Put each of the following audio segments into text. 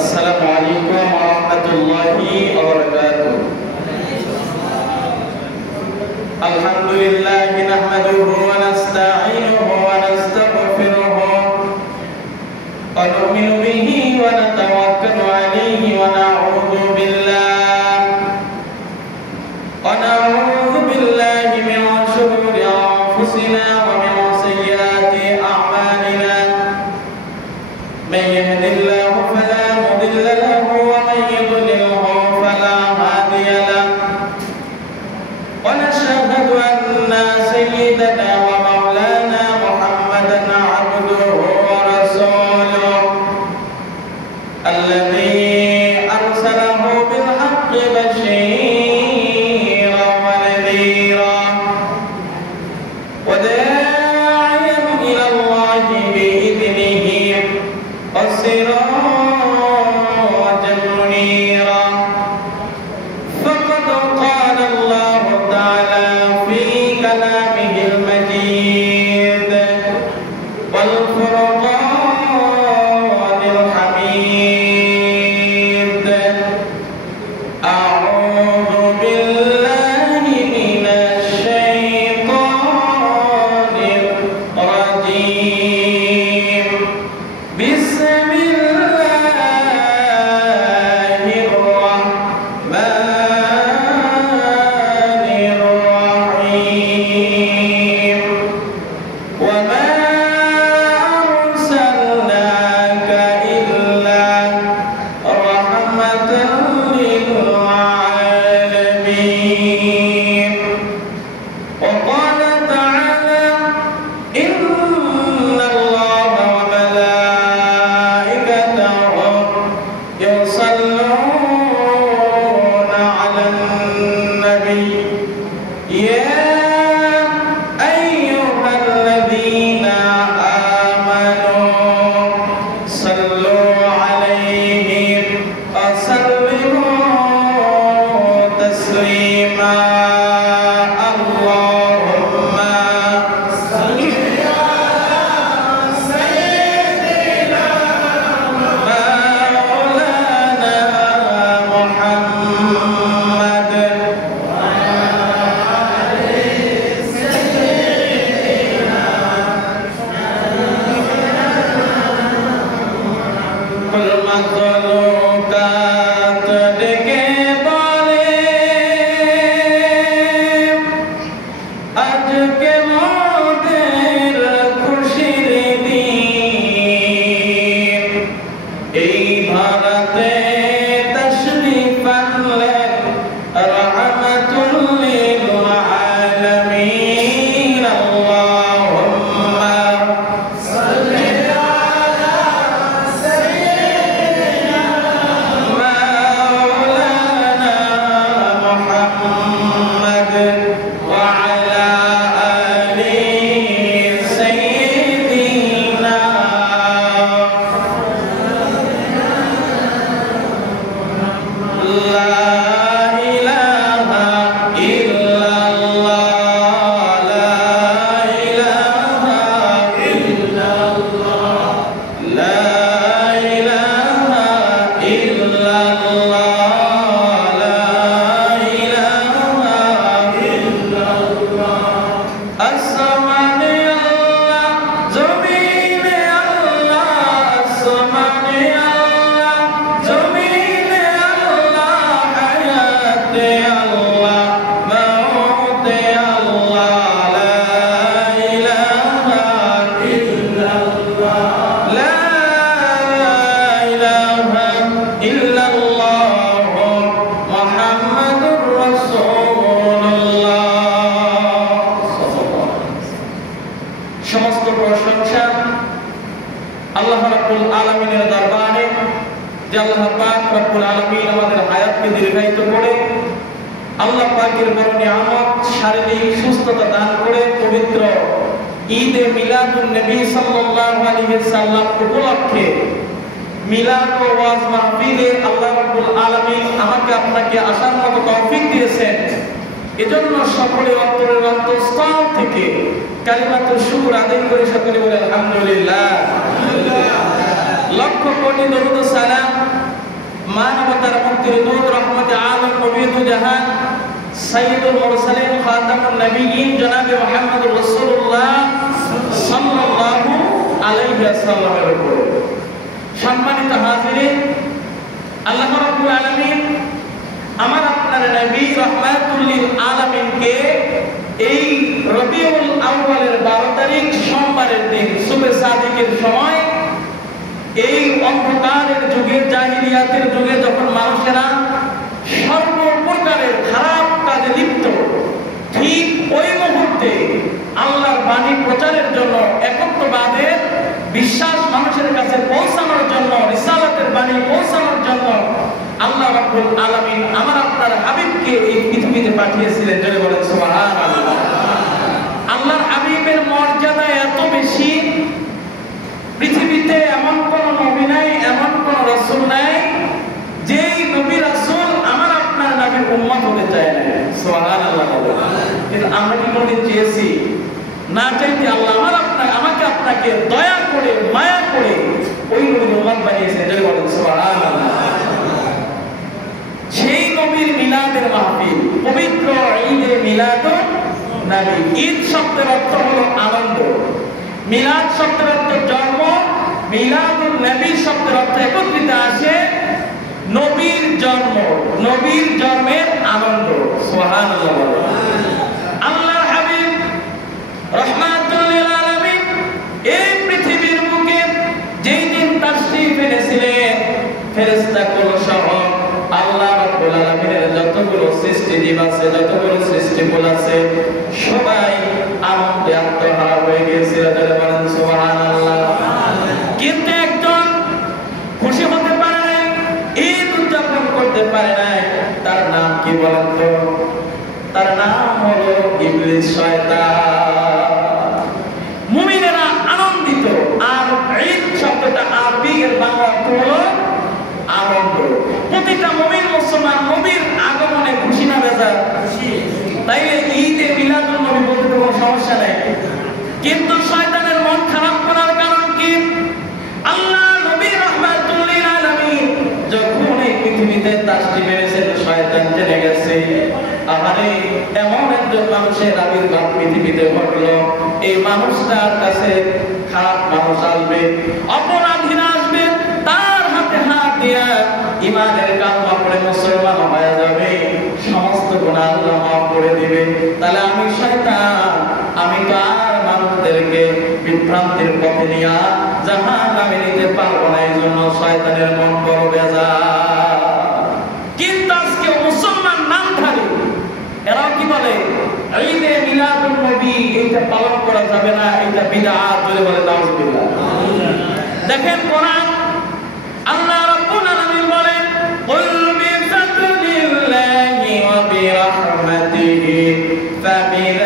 আসসালামু আলাইকুম ওয়া রাহমাতুল্লাহি ওয়া বারাকাতুহু। আলহামদুলিল্লাহি নাহমাদুহু ওয়া নাস্তাঈনুহু ওয়া নাস্তাগফিরুহু ওয়া নু'মিনু বিহি ওয়া নাতাওয়াক্কালু আলাইহি ওয়া না'উযু বিল্লাহি মিন শুরুরি আনফুসিনা ওয়া মিন sayyiati a'malina। من يهد الله فلا مضل له ومن يضلله فلا هادي له، ونشهد أن سيدنا ومولانا محمدا عبده ورسوله الذي أرسله بالحق بشيرا ونذيرا وداعيا إلى الله بإذنه وسراجا منيرا. فقد قال الله تعالى في كلامه المجيد والفرقان الحميد: أعوذ بالله من الشيطان الرجيم. بسم الله الرحمن الرحيم. وما أرسلناك إلا رحمة للعالمين. وقال تعالى: إن الله وملائكته يصلون على النبي يا أيها الذين آمنوا صلوا عليه وسلموا تسليما. اللهم صل مولانا محمد कुल मखलूकात डेके बोले आज के मोদের খুশির দিন। এই ভারতে তশরিফ আনলেন রহমাতুল লিল আলামিন। আল্লাহুম্মা সাল্লি مولانا محمد وعلى آل سيدنا. لا إله إلا الله، لا إله إلا الله، لا إله إلا الله، لا إله إلا الله। আসমানে আল্লাহ, জমিনে আল্লাহ, আসমানে আল্লাহ, জমিনে আল্লাহ, হায়াতে আল্লাহ, মাউতে আল্লাহ, লা ইলাহা ইল্লাল্লাহ, লা ইলাহা ইল্লাল্লাহ মুহাম্মাদুর রাসূলুল্লাহ। সমস্ত প্রশংসা আল্লাহ রাব্বুল আলামিনের দরবারে, যে আল্লাহ পাক রব্বুল আলামিন আমাদের হায়াতকে দীর্ঘায়িত করে আল্লাহ পাকের বড় নিয়ামত শারীরিক সুস্থতা দান করে পবিত্র ঈদে মিলাদুন নবী সাল্লাল্লাহু আলাইহি সাল্লাম উপলক্ষে মিলাদ ও ওয়াজ মাহফিলে আল্লাহ রাব্বুল আলামিন আমাকে আপনাকে আসার মতো তৌফিক দিয়েছেন। এজন্য সকলে অন্তরের অন্তঃস্থল থেকে কালিমাতুশ শুকর আদায় করে সকলে বলে আলহামদুলিল্লাহ। লক্ষ কোটি দরুদ ও সালাম মানবতার মুক্তির দূত রহমতে আলম নবীদু জাহান সাইয়্যিদুল মুরসালিন খাতামুন নবিয়্যিন জনাবে মুহাম্মদুর রাসূলুল্লাহ সাল্লাল্লাহু আলাইহি ওয়াসাল্লামের উপর। সম্মানিত হাজিরিন, আল্লাহ রাব্বুল আলামিন আমার আপনার নবী রাহমাতুল লিল আলামিনকে এই রবিউল আউয়ালের 12 তারিখ সোমবারের দিন সুবে সাদিকের সময় এই অন্ধকারের যুগে, জাহিলিয়াতের যুগে, যখন মানুষেরা সর্বপ্রকারের খারাপ কাজে লিপ্ত, ঠিক ওই মুহূর্তে আল্লাহর বাণী প্রচারের জন্য, একত্ববাদের বিশ্বাস মানুষের কাছে পৌঁছানোর জন্য, রিসালাতের বাণী পৌঁছানোর জন্য আল্লাহ রাব্বুল আলামিন আমার আপনার হাবিবকে এই পৃথিবীতে পাঠিয়েছিলেন। জোরে বলেন সুবহানাল্লাহ। আল্লাহর হাবিবের মর্যাদা এত বেশি, পৃথিবীতে এমন কোন নবী নাই, এমন কোন রাসূল নাই যেই নবী রাসূল আমার আপনার নবীর উম্মত হতে চায় না। সুবহানাল্লাহ। কিন্তু আমরা কি কোনদিন চেয়েছি? না চাইতে আল্লাহ আমাকে আপনাকে দয়া করে, মায়া করে ওই নবীর উম্মত বানিয়েছেন। জোরে বলেন সুবহানাল্লাহ। সেই নবীর মিলাদের মাহফিল, পবিত্র ঈদে মিলাদুন নবী। ঈদ শব্দের অর্থ হলো আনন্দ, মিলাদ শব্দের অর্থ জন্ম, মিলাদুন নবী শব্দের অর্থ একত্রিত আসে নবীর জন্ম, নবীর জন্মের আনন্দ। সুবহানাল্লাহ। আল্লাহর হাবিব রাহমাতুল লিল আলামিন এই পৃথিবীর বুকে যেই দিন তাশরীফ এনেছিলেন, ফেরেশতাকুল সহ আল্লাহ রাব্বুল আলামিনের যতগুলো সৃষ্টিজীব আছে, যতগুলো সৃষ্টিকুল আছে, সবাই আনন্দে আত্মহারা হয়ে গিয়েছিল। যারা বলেন সুবহানাল্লাহ। কিন্তু একজন খুশি হতে পারে নাই, ঈদ উদযাপন করতে পারে নাই। তার নাম কি বলেন তো? তার নাম হলো ইবলিস, শয়তান। মুমিনেরা আনন্দিত। আর ঈদ শব্দটা আরবি এর বাংলা অর্থ হলো আনন্দ। প্রতিটা মুমিন মুসলমান নবীর আগমনে খুশি না বেজার? খুশি। তাইলে ঈদে মিলাদুন নবী বলতে কোনো সমস্যা নাই। কিন্তু শয়তানের মন খারাপ করার কারণ কি? আল্লাহ নবী রাহমাতুল লিল আলামিন যখন এই পৃথিবীতে তাশরীফ এনেছেন, শয়তান জেনে গেছে আমারে এমন একজন মানুষের আবির্ভাব পৃথিবীতে ঘটলো, এই মানুষটার কাছে খারাপ মানুষ আসবে, অপরাধীরা আসবে, তার হাতে হাত দিয়া ইমানের কালমা পড়ে মুসলমান হয়ে যাবে, সমস্ত গুনাহ আল্লাহ মাফ করে দিবে। তাহলে আমি শয়তান, আমি তো আর মানুষদেরকে বিভ্রান্তির পথে নিয়ে জাহান্নামে নিতে পারবো না। এই জন্য শয়তানের মন বড় বেজার। কিন্তু আজকে মুসলমান নামধারী এরাও কি বলে? ঈদে মিলাদুন নবী এটা পালন করা যাবে না, এটা বিদআত। বলে বলে নাউজুবিল্লাহ। দেখেন কোরআন আল্লাহ রাব্বুল আলামিন বলেন, কুল বিফাদলিল্লাহি ওয়া বিরহমাতিহি ফাবিযালিকা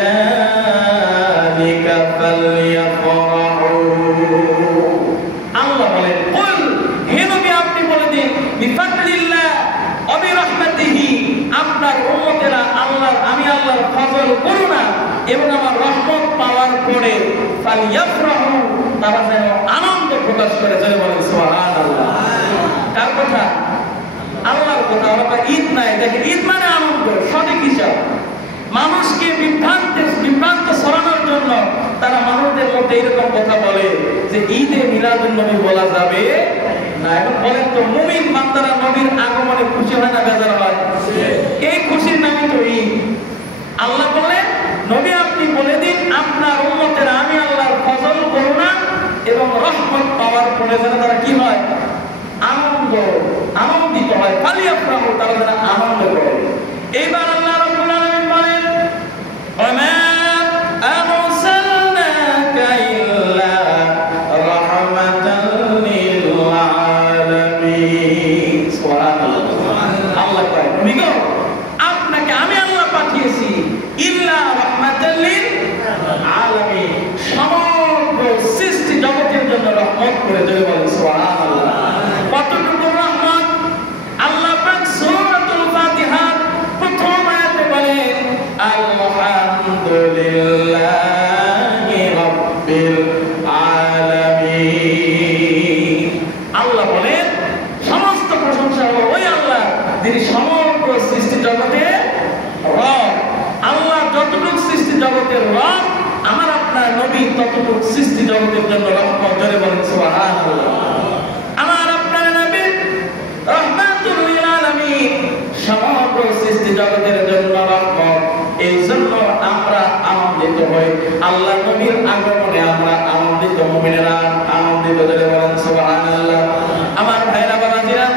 ফালইফরাহু। আল্লাহ বলেন, কুল, হে নবী আপনি বলে দিন, বিফাদলিল্লাহ ওয়া বিরহমাতিহি, আপনার উম্মতেরা আমি আল্লাহর ফজল, করুণা এবং আমার রহমত পাওয়ার পরে ফালইফরাহু, তারা যেন আনন্দ প্রকাশ করে। জোরে বলেন সুবহানাল্লাহ। কার কথা? আল্লাহর কথা। আমরা ঈদ নাই, দেখেন ঈদ মানে আনন্দ, সঠিক হিসাব। মানুষকে বিভ্রান্ত সরানোর জন্য তারা মানুষদের মধ্যে এরকম কথা বলে যে ঈদে মিলাদুন নবী বলা যাবে না। এখন বলেন তো, মুমিন বান্দারা নবীর আগমনে খুশি হয় না বেজার হয়? এই খুশির নামই তো ঈদ। আল্লাহ বলেন, নবী আপনি বলে দিন আপনার উম্মতেরা আমি আল্লাহর ফজল, করুণা এবং রহমত পাওয়ার পরে যেন তারা কি হয়? আনন্দিত হয়। ফালিয়াফরাহু, তারা যেন আনন্দ করে। এইবার আল্লাহ রাব্বুল আলামিন বলেন, ওমা আরসালনাকা ইল্লা রাহমাতাল লিল আলামিন। সুবহানাল্লাহ। আল্লাহ কয়, নবী গো আপনাকে আমি আল্লাহ পাঠিয়েছি ইল্লা রাহমাতাল লিল আলামিন, সমগ্র সৃষ্টি জগতের জন্য রহমত করে। জোরে বলেন সুবহানাল্লাহ। কতটুকু রহমত! আল্লাহ পাক সূরাতুল ফাতিহা প্রথম আয়াতে বলেন, আলহামদুলিল্লাহি রাব্বিল আলামিন। কতটুকু সৃষ্টি জগতের জন্য রহমত, জোরে বলেন সুবহানাল্লাহ। আমার আপনার নবী রাহমাতুল লিল আলামিন, সমগ্র সৃষ্টি জগতের জন্য রহমত। এই জন্য আমরা আনন্দিত হই, আল্লাহ নবীর আগমনে আমরা আনন্দিত, মুমিনেরা আনন্দিত, জোরে বলেন সুবহানাল্লাহ। আমার ভাইরা বাবাজিরা,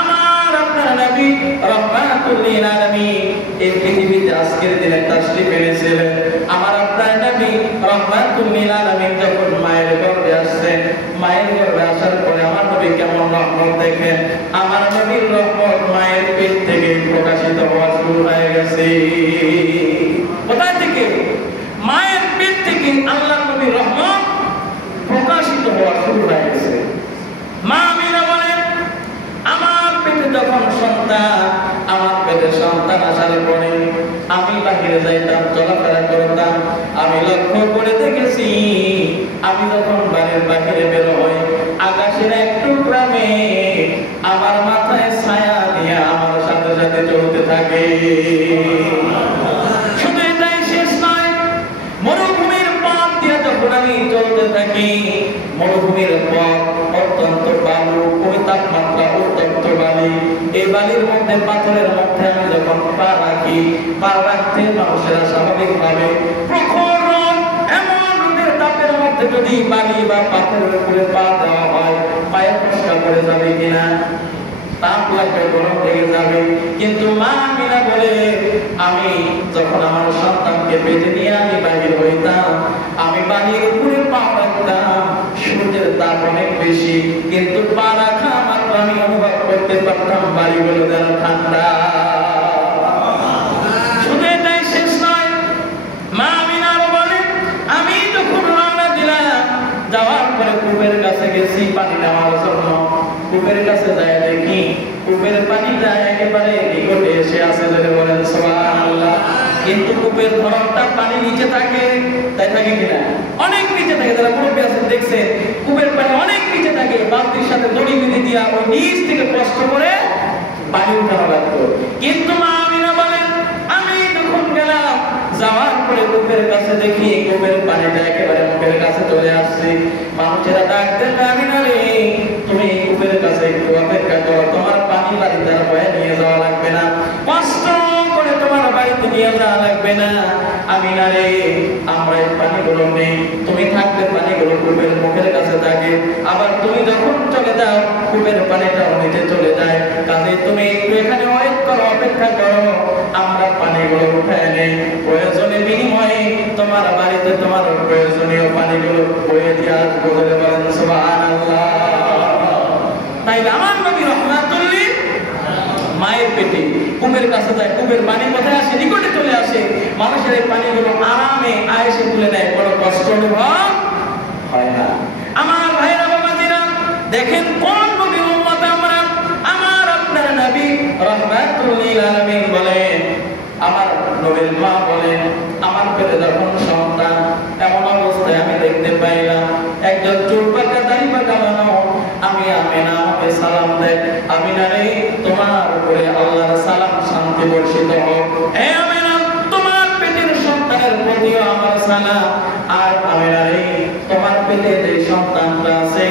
আমার আপনার নবী রাহমাতুল লিল আলামিন এই পৃথিবীতে আজকের দিনে তাশরীফ এনেছিলেন। আমার আপনার নবী রাহমাতুল লিল আলামিন যখন মায়ের গর্ভে আসছেন, মায়ের গর্ভে আসার পরে আমার নবী কেমন রহমত দেখেন। আমার নবীর রহমত মায়ের পেট থেকে প্রকাশিত হওয়া শুরু হয়ে গেছে। কোথা থেকে? মায়ের পেট থেকে আল্লাহর নবীর রহমত প্রকাশিত হওয়া শুরু হয়ে গেছে। মা আমিনা বলেন, আমার পেটে যখন সন্তান, আমার পেটে সন্তান আসার পরে আমি বাহিরে যাইতাম, চলাফেরা করতাম। আমি লক্ষ্য করে দেখেছি, আমি যখন বাড়ির বাহিরে বের হই, আকাশের একটু গ্রামে আমার মাথায় ছায়া দিয়ে আমার সাথে সাথে চলতে থাকে। শুধু এটাই শেষ নয়, মরুভূমির পথ দিয়ে যখন আমি চলতে থাকি, মরুভূমির পথ অত্যন্ত বালু, ওই তাপমাত্রা উত্তপ্ত বালি, এই বালির মধ্যে পাথরের মধ্যে আমি যখন পা রাখি, পা রাখতে মানুষেরা স্বাভাবিকভাবে প্রখর রোদ, এমন রোদের তাপের মধ্যে যদি বালি বা পাথরের উপরে পা দেওয়া হয়, পায়ে ফসকা পড়ে যাবে কিনা, তাপ লাগবে, গরম লেগে যাবে। কিন্তু মা আমিনা বলে, আমি যখন আমার সন্তানকে পেটে নিয়ে আমি বাহির হইতাম, আমি বালির উপরে পা রাখতাম, সূর্যের তাপ অনেক বেশি, কিন্তু পা রাখা মাত্র আমি অনুভব করতে পারতাম বাড়িগুলো যেন ঠান্ডা। শুধু এটাই শেষ নয়, মা আমিনা আরো বলে, আমি যখন রওনা দিলাম, যাওয়ার পরে কূপের কাছে গেছি পানি নেওয়ার জন্য। কূপের কাছে যায় দেখি কূপের পানিটা একেবারে নিকটে এসে আসে, যদি বলেন সুবহানাল্লাহ। কিন্তু কূপের ধরনটা পানি নিচে থাকে, তাই থাকে কিনা? অনেক নিচে থাকে। যারা মুরব্বী আছেন দেখছেন, কূপের পানি অনেক নিচে থাকে, বালতির সাথে দড়ি বেঁধে দিয়া ওই নিচ থেকে কষ্ট করে পানি উঠানো লাগতো। কিন্তু মা আমিনা বলেন, আমি যখন গেলাম, যাওয়ার পরে কূপের কাছে দেখি কূপের পানিটা একেবারে মুখের কাছে চলে আসছে। মানুষেরা ডাক দেন, আমিনা রে, তুমি কূপের কাছে একটু অপেক্ষা করো, তোমার পানি বাড়িতে আর বয়ে নিয়ে যাওয়া লাগবে না, কষ্ট করে তোমার বাড়িতে নিয়ে যাওয়া লাগবে না। আমিনা রে, আমরা এই পানিগুলো নেই, তুমি থাকলে পানিগুলো কূপের মুখের কাছে থাকে, আবার তুমি যখন চলে যাও কূপের পানিটাও নিচে চলে যায়, কাজে তুমি একটু এখানে ওয়েট করো, অপেক্ষা করো, আমরা পানিগুলো উঠায় নেই, প্রয়োজনে বিনিময়ে তোমার বাড়িতে তোমার প্রয়োজনীয় পানিগুলো বয়ে দিয়ে আসবো, বলেন সুবহানাল্লাহ। তাই আমার নবী রাহমাতুল লিল মায়ের পেটে কূপের কাছে যায়, কূপের পানি কোথায় আসে? নিকটে চলে আসে। মানুষের এই পানিগুলো আরামে আয়েসে তুলে নেয়, বড় কষ্ট অনুভব হয় না। আমার ভাইরা বাবাজিরা, দেখেন কোন নবী উম্মত আমরা। আমার আপনার নবী রাহমাতুল লিল আলামিন বলেন, আমার নবীর মা বলেন, আমার পেটে যখন সন্তান, এমন অবস্থায় আমি দেখতে পাইলাম একজন চুল পাকা দাড়ি পাকা মানুষ, আমি আমিনা আমাকে সালাম দেয়, আমিনা রে, তোমার উপরে আল্লাহর সালাম শান্তি বর্ষিত হোক। হে আমিনা, তোমার পেটের সন্তানের প্রতিও আমার সালাম। আর আমিনা রে, তোমার পেটে যে সন্তানটা আছে,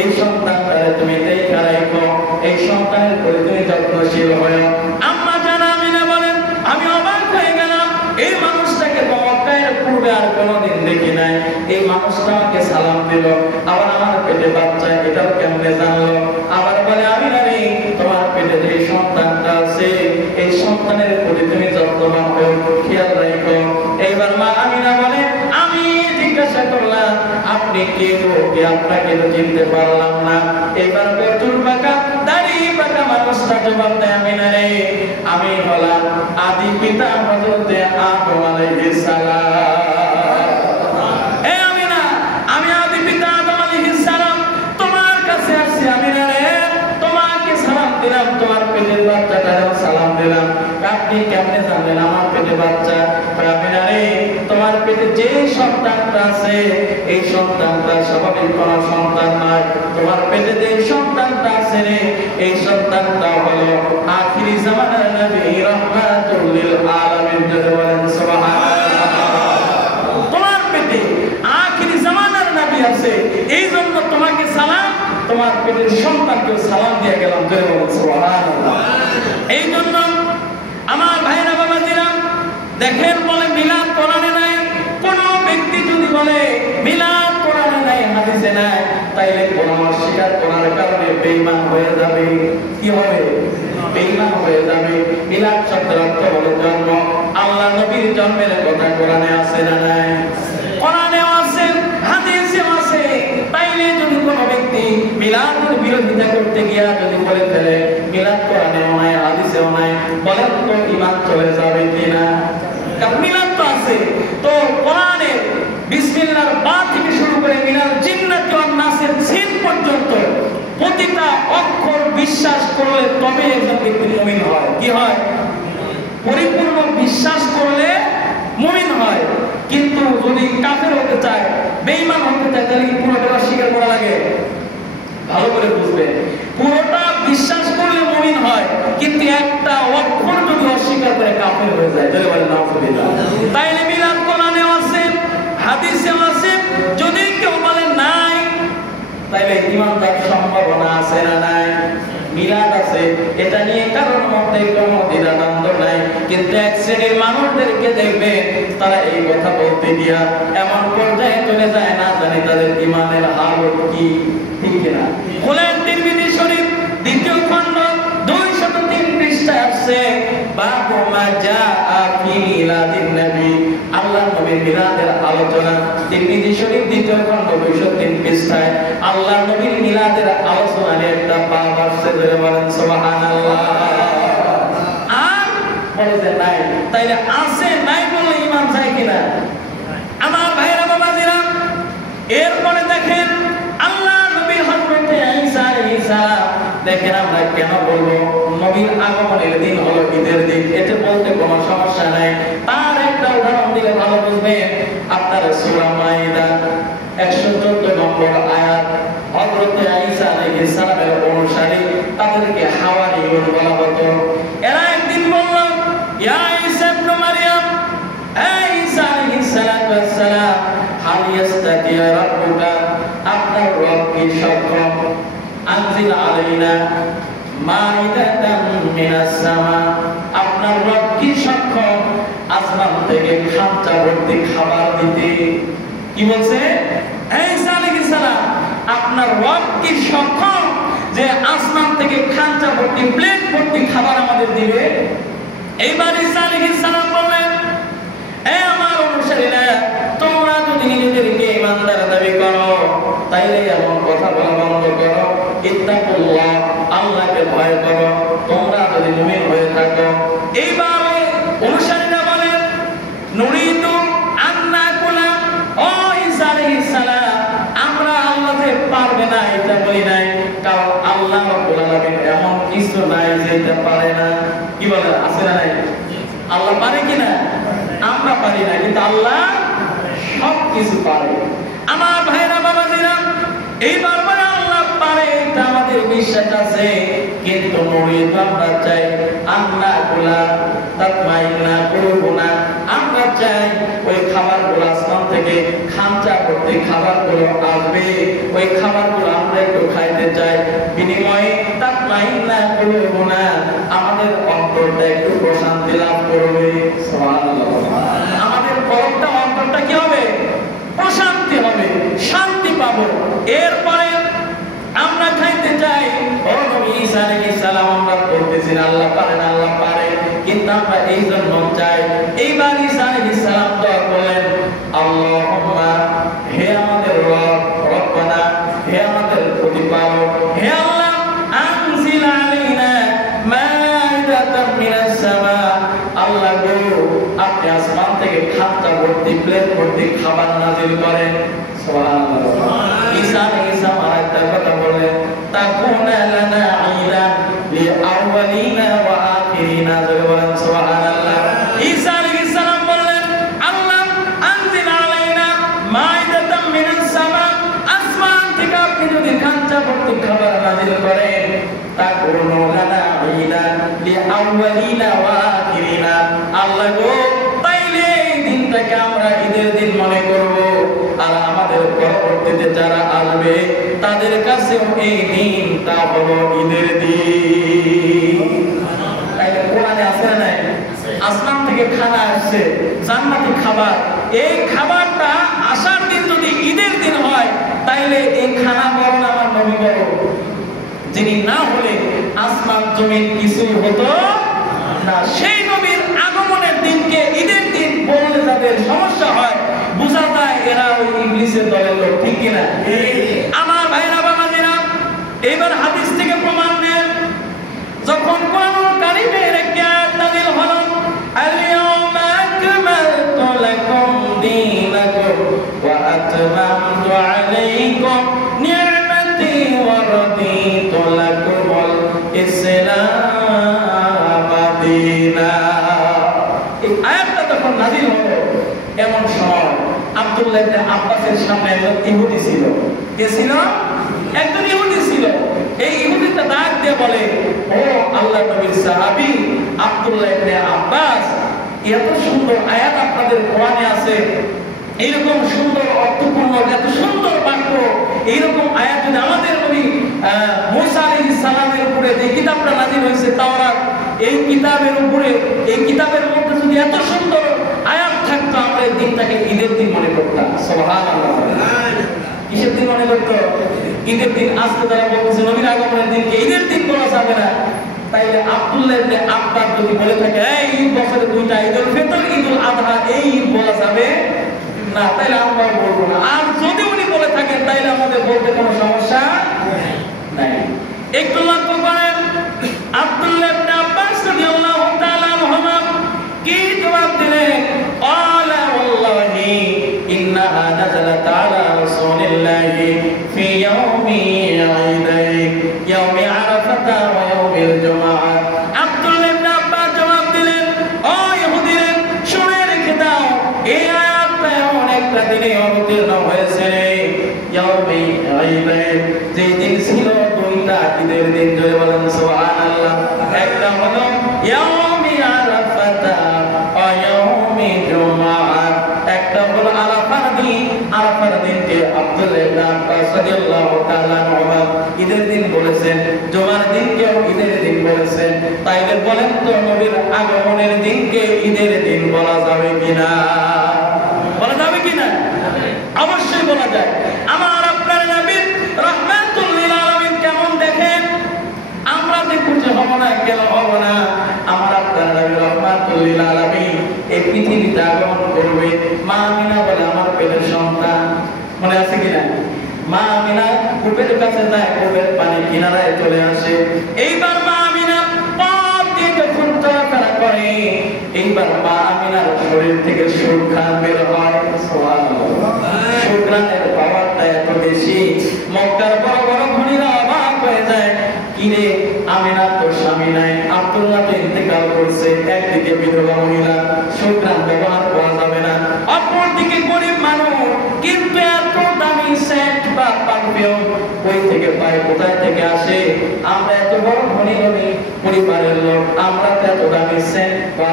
এই সন্তানটারে তুমি দেখে রাখো, এই সন্তানের প্রতি তুমি যত্নশীল হও। আম্মা জান আমিনা বলেন, আমি অবাক হয়ে গেলাম, এই মানুষটাকে তো মক্কার পূর্বে আর কোনোদিন দেখি নাই, এই মানুষটা আমাকে সালাম দিল, আবার আমার পেটে বাচ্চা, এটাও কেমনে জানলো? আবার বলে, আমিনা রে, তোমার পেটে যে সন্তানটা আছে, এই সন্তানের প্রতি তুমি যত্নবান হও, খেয়াল রাখো। এইবার মা আমিনা বলে, আমি জিজ্ঞাসা করলাম, আপনি কে গো? আপনাকে তো চিনতে পারলাম না। এবার চুল পাকা দাড়ি পাকা মানুষটা জবাব দেয়, আমিনা রে, আমি হলাম আদি পিতা হযরতে আদম আলাইহিস সালাম। হে আমিনা, আমি আদি পিতা আদম আলাইহিস সালাম তোমার কাছে আসছি। আমিনা রে, তোমাকে সালাম দিলাম, তোমার পেটের বাচ্চাটারও সালাম দিলাম। আপনি কেমনে জানলেন আমার পেটে বাচ্চা? আমিনা রে, তোমার পেটে যে সন্তানটা আছে, এই সন্তানটা স্বাভাবিক কোন সন্তান নয়। তোমার পেটে যে সন্তানটা আছে রে, এই সন্তানটা হলো আখিরি জামানার নবী রাহমাতুল লিল আলামিন, বলেন সুবহানাল্লাহ। তোমার পেটে আখিরি জামানার তোমার পেটের সন্তানকে সালাম দিয়ে গেলাম। জোরে বলুন সুবহানাল্লাহ। এই জন্য আমার ভাইরা বাবাজিরা দেখেন, বলে মিলাদ কোরআনে নাই। কোন ব্যক্তি যদি বলে মিলাদ কোরআনে নাই, হাদিসে নাই, তাইলে কোরআন অস্বীকার করার কারণে বেঈমান হয়ে যাবে। কি হবে? বেঈমান হয়ে যাবে। মিলাদ শব্দের অর্থ হলো জন্ম। আল্লাহ নবীর জন্মের কথা কোরআনে আছে না নাই? কোরআনেও আছে, হাদিসেও আছে। তাইলে যদি কোনো ব্যক্তি মিলাদের বিরোধিতা করতে গিয়া যদি বলে ফেলে মিলাদ কোরআনেও নাই, হাদিসেও নাই, বলেন তো ঈমান চলে যাবে কিনা? কারণ মিলাদ তো আছে। তো কোরআনে বিসমিল্লাহর বা থেকে শুরু করে মিনাল জিন্নাতি ওয়ান নাসের সিন পর্যন্ত প্রতিটা অক্ষর বিশ্বাস করলে তবে একজন ব্যক্তি মুমিন হয়। কি হয়? পরিপূর্ণ বিশ্বাস করলে মুমিন হয়। কিন্তু যদি কাফের হতে চায়, বেঈমান হতে চায়, তাহলে কি পুরোটা অস্বীকার করা লাগে? ভালো করে বুঝবে, পুরোটা বিশ্বাস করলে মুমিন হয়, কিন্তু একটা অক্ষর যদি অস্বীকার করে কাফের হয়ে যায়। যদি বলে নাউজুবিল্লাহ। তাইলে মিলাদ কোরআনেও আছে, হাদিসেও আছে। যদি কেউ বলে নাই, তাইলে ঈমানদার সম্ভাবনা আছে না নাই? মিলাদ আছে, এটা নিয়ে কারোর মধ্যে কোনো দ্বিধাদ্বন্দ্ব নাই। কিন্তু এক শ্রেণীর মানুষদেরকে দেখবে তারা এই কথা বলতে গিয়া এমন পর্যায়ে চলে যায়, না জানি তাদের ঈমানের হালত কি। ঠিক কিনা? খোলেন তিরমিজি শরীফ দ্বিতীয় খণ্ড 203 পৃষ্ঠায় আছে, বাবু মা জাআ ফি মিলাদিন নবী। আল্লাহ নবীর মিলাদের আলোচনা। তিরমিজি শরীফ দ্বিতীয় খণ্ড 203 পৃষ্ঠায় আল্লাহ নবীর মিলাদের আলোচনার একটা বাব আছে। ধরে বলেন সুবহানাল্লাহ। আর বলে যে নাই, তাইলে আছে নাই বললে ঈমান যায় কিনা? আমার ভাইরা বাবাজিরা, এরপরে দেখেন আল্লাহ নবী হযরতে ঈসা আলাইহিস সালাম। দেখেন আমরা কেন বলবো নবীর আগমনের দিন হলো ঈদের দিন, এটা বলতে কোনো সমস্যা নাই। তার একটা উদাহরণ দিলে ভালো বুঝবেন। আপনারা সূরা মাইদা 114 নম্বর আয়াত, হযরতে ঈসা আলাইহিস সালামের অনুসারী, তাদেরকে হাওয়ারিয়ুন বলা হতো। এরা একদিন বলল, ইয়া ঈসা ইবনে মারইয়াম, হে ঈসা আলাইহিস সালাম, হাল ইয়াস্তাতি রাব্বুকা, আপনার রব কি সক্ষম, আনজিল আলাইনা মাইদাতান মিনাস সামা, আপনার রব কি সক্ষম আসমান থেকে খাঁচা ভর্তি খাবার দিতে? কি বলছে? ঈসা আলাইহিস সালাম, আপনার রব কি সক্ষম যে আসমান থেকে খাঁচা ভর্তি প্লেট ভর্তি খাবার আমাদের দিবে? এইবার ঈসা আলাইহিস সালাম বললেন, আমার অনুসারীরা, তোমরা যদি নিজেদেরকে ঈমানদার দাবি করো, তাইলে এমন কথা বলা বন্ধ করো। ইত্তাকুল্লাহ, আল্লাহকে ভয় করো, তোমরা যদি মুমিন হয়ে থাকো। এইবার অনুসারীরা বলেন, নুরিদু আন্নাকুলা, ও ঈসা আলাইহিস সালাম, আমরা আল্লাহকে পারবে না এটা বলি নাই, কারণ আল্লাহ রাব্বুল আলামিন এমন কিছু নাই যে এটা পারে না। কি বলে? আছে না নাই? আল্লাহ পারে কিনা? আমরা পারি না, কিন্তু আল্লাহ সব কিছু পারে। আমার ভাইরা বাবাজিরা, এইবার বলে আল্লাহ পারে, এটা আমাদের বিশ্বাস আছে। কিন্তু মুরিদ আমরা চাই আন্নাকুলা তাতমাইন্না কুলুবুনা, আমরা চাই ওই খাবারগুলো আসমান থেকে খাঁচা করতে খাবারগুলো আসবে, ওই খাবারগুলো আমরা একটু খাইতে চাই। বিনিময়ে তাতমাইন্না কুলুবুনা, আমাদের অন্তরটা একটু প্রশান্তি লাভ করবে। সুবহানাল্লাহ। আমাদের কলবটা, অন্তরটা কি হবে? প্রশান্তি হবে, শান্তি পাবো। এরপরে আমরা খাইতে চাই। ও নবী ঈসা আলাইহিস সালাম, আমরা বলতেছি না আল্লাহ পারে না, আল্লাহ পারে, কিন্তু আমরা এই জন্য চাই। এইবার ঈসা আলাইহিস সালাম দোয়া করলেন, আল্লাহুম্মা, হে আমাদের রব, রব্বানা, হে আমাদের প্রতিপালক, হে আল্লাহ, আনজিল আলাইনা মাইদাতাম মিনাস সামা, আল্লাহ গো, আপনি আসমান থেকে খাঁচা ভর্তি প্লেট ভর্তি খাবার নাযিল করেন। সুবহানাল্লাহ। ঈসা আলাইহিস সালাম আরেকটা কথা বলেন, তাকুনা লানা ঈদান লিআউয়ালিনা ওয়া আখিরিনা। বলেন সুবহানাল্লাহ। ঈসা আলাইহিস সালাম বললেন, আল্লাহ আনজিল আলাইনা মাইদাতাম মিনাস সামা, আসমান থেকে আপনি যদি খাঁচা ভর্তি খাবার নাযিল করেন, তাকুনা লানা ঈদান লিআউয়ালিনা ওয়া আখিরিনা, আল্লাহ গো, তাইলে এই দিনটাকে আমরা ঈদের দিন মনে করব, আর আমাদের পরবর্তী পরবর্তীতে যারা আসবে তাদের কাছেও এই দিনটা হলো ঈদের দিন। তাইলে কোরআনে আছে না নাই? আসমান থেকে খানা আসছে, জান্নাতি খাবার। এই খাবারটা আসার দিন যদি ঈদের দিন হয়, তাইলে এই খানা বরণ আমার নবী বড়, যিনি না হলে আসমান জমিন কিছুই হতো না। সেই নবীর আগমনের দিনকে ঈদের দিন বললে যাদের সমস্যা হয়, বুঝা যায় এরা ওই ইংলিশের দলের লোক, ঠিক কিনা? আমার ভাইরা বাবাজিরা, এবার হাদিস থেকে প্রমাণ নেন। যখন কোরআনুল কারীমের একটা আয়াত নাযিল হলো, আল-ইয়াওমা আকমালতু লাকুম দীনাকুম ওয়া আতমামতু আলাইকুম নি'মাতি ওয়া রাদিতু লাকুমুল ইসলাম দীনা। এই আয়াতটা যখন নাযিল হলো, এমন সময় আব্দুল্লাহ ইবনে আব্বাসের সামনে একজন ইহুদি ছিল। কে ছিল? একজন ইহুদি ছিল। এই ইহুদিটা ডাক দিয়ে বলে, ও আল্লাহর নবীর সাহাবী আব্দুল্লাহ ইবনে আব্বাস, এত সুন্দর আয়াত আপনাদের কোরআনে আছে, এইরকম সুন্দর অর্থপূর্ণ এত সুন্দর বাক্য, এইরকম আয়াত যদি আমাদের নবী মুসা আলাইহিস সালামের উপরে যে কিতাবটা নাযিল হয়েছে তাওরাত, এই কিতাবের উপরে, এই কিতাবের মধ্যে যদি এত সুন্দর আয়াত থাকতো, আমরা এই দিনটাকে ঈদের দিন মনে করতাম। সুবহানাল্লাহ। কিসের দিন মনে করতো? ঈদের দিন। আজকে তারা বলতেছে নবীর আগমনের দিনকে ঈদের দিন বলা যাবে না। তাইলে আব্দুল্লাহ ইবনে আব্বাস যদি বলে থাকে এই ঈদ বছরে দুইটা, ঈদুল ফিতর, ঈদুল আযহা, এই ঈদ বলা যাবে না, তাইলে আমরা বলবো না। আর যদি উনি বলে থাকেন তাইলে আমাদের বলতে কোনো সমস্যা নাই। একটু লক্ষ্য করেন আব্দুল্লাহ ইবনে আব্বাস রাদিয়াল্লাহু তাআলা আনহুমা কি জবাব দিলেন? ক্বালা ওয়াল্লাহি ইন্নাহা নাযালাত আলা রাসূলিল্লাহি ফি ইয়াউমি ঈদাইন ইয়াউমি আরাফাতা ওয়া ইয়াউমিল জুমআহ। আব্দুল্লাহ ইবনে আব্বাস জবাব দিলেন, ও ইহুদিরা, শুনে রেখে দাও, এই আয়াতটা এমন একটা দিনে অবতীর্ণ হয়েছে, ইয়াউমি ঈদাইন, যে দিন ছিল দুইটা ঈদের দিন। জয় বলেন সুবহানাল্লাহ। একটা হলো ইয়াউমি আরাফাতা ওয়া ইয়াউমি জুমআহ, একটা হলো আরাফার দিন। আরাফার দিনকে আব্দুল্লাহ ইবনে আব্বাস রাদিয়াল্লাহু তাআলা আনহু ঈদের দিন বলেছেন, জুমার দিনকেও ঈদের দিন বলেছেন। তাইলে বলেন তো নবীর আগমনের দিনকে ঈদের দিন বলা যাবে কিনা? বলা যাবে কিনা? অবশ্যই বলা যায়। আমার আপনার নবীর রাহমাতুল লিল আলামিন কেমন দেখেন, আমরা যে খুশি হব না কেন হব না? আমার আপনার নবী রাহমাতুল লিল আলামিন এই পৃথিবীতে আগমন করবে। মা আমিনা বলে আমার পেটের সন্তান, মনে আছে কিনা? মা আমিনা কূপের কাছে যায়, কূপের পানি কিনারায় চলে আসে। এইবার মা আমিনা পাপ দিয়ে যখন চলাফেরা করে, এইবার মা আমিনার শরীর থেকে সুঘ্রাণ বের হয়। সুবহানাল্লাহ। সুঘ্রাণের পাওয়ারটা এত বেশি, মক্কার বড় বড় ধনীরা অবাক হয়ে যায়। কিরে, আমিনা তো স্বামী নাই, আব্দুল্লাহ তো ইন্তেকাল করছে, একদিকে বিধবা মহিলা, সুঘ্রাণ ব্যবহার করা যাবে না, অপরদিকে গরিব মানুষ, কিন্তু এত দামি সেন্ট বা পারফিউম কই থেকে পাই, কোথায় থেকে আসে? আমরা এত বড় ধনী ধনী পরিবারের লোক, আমরা তো এত দামি সেন্ট বা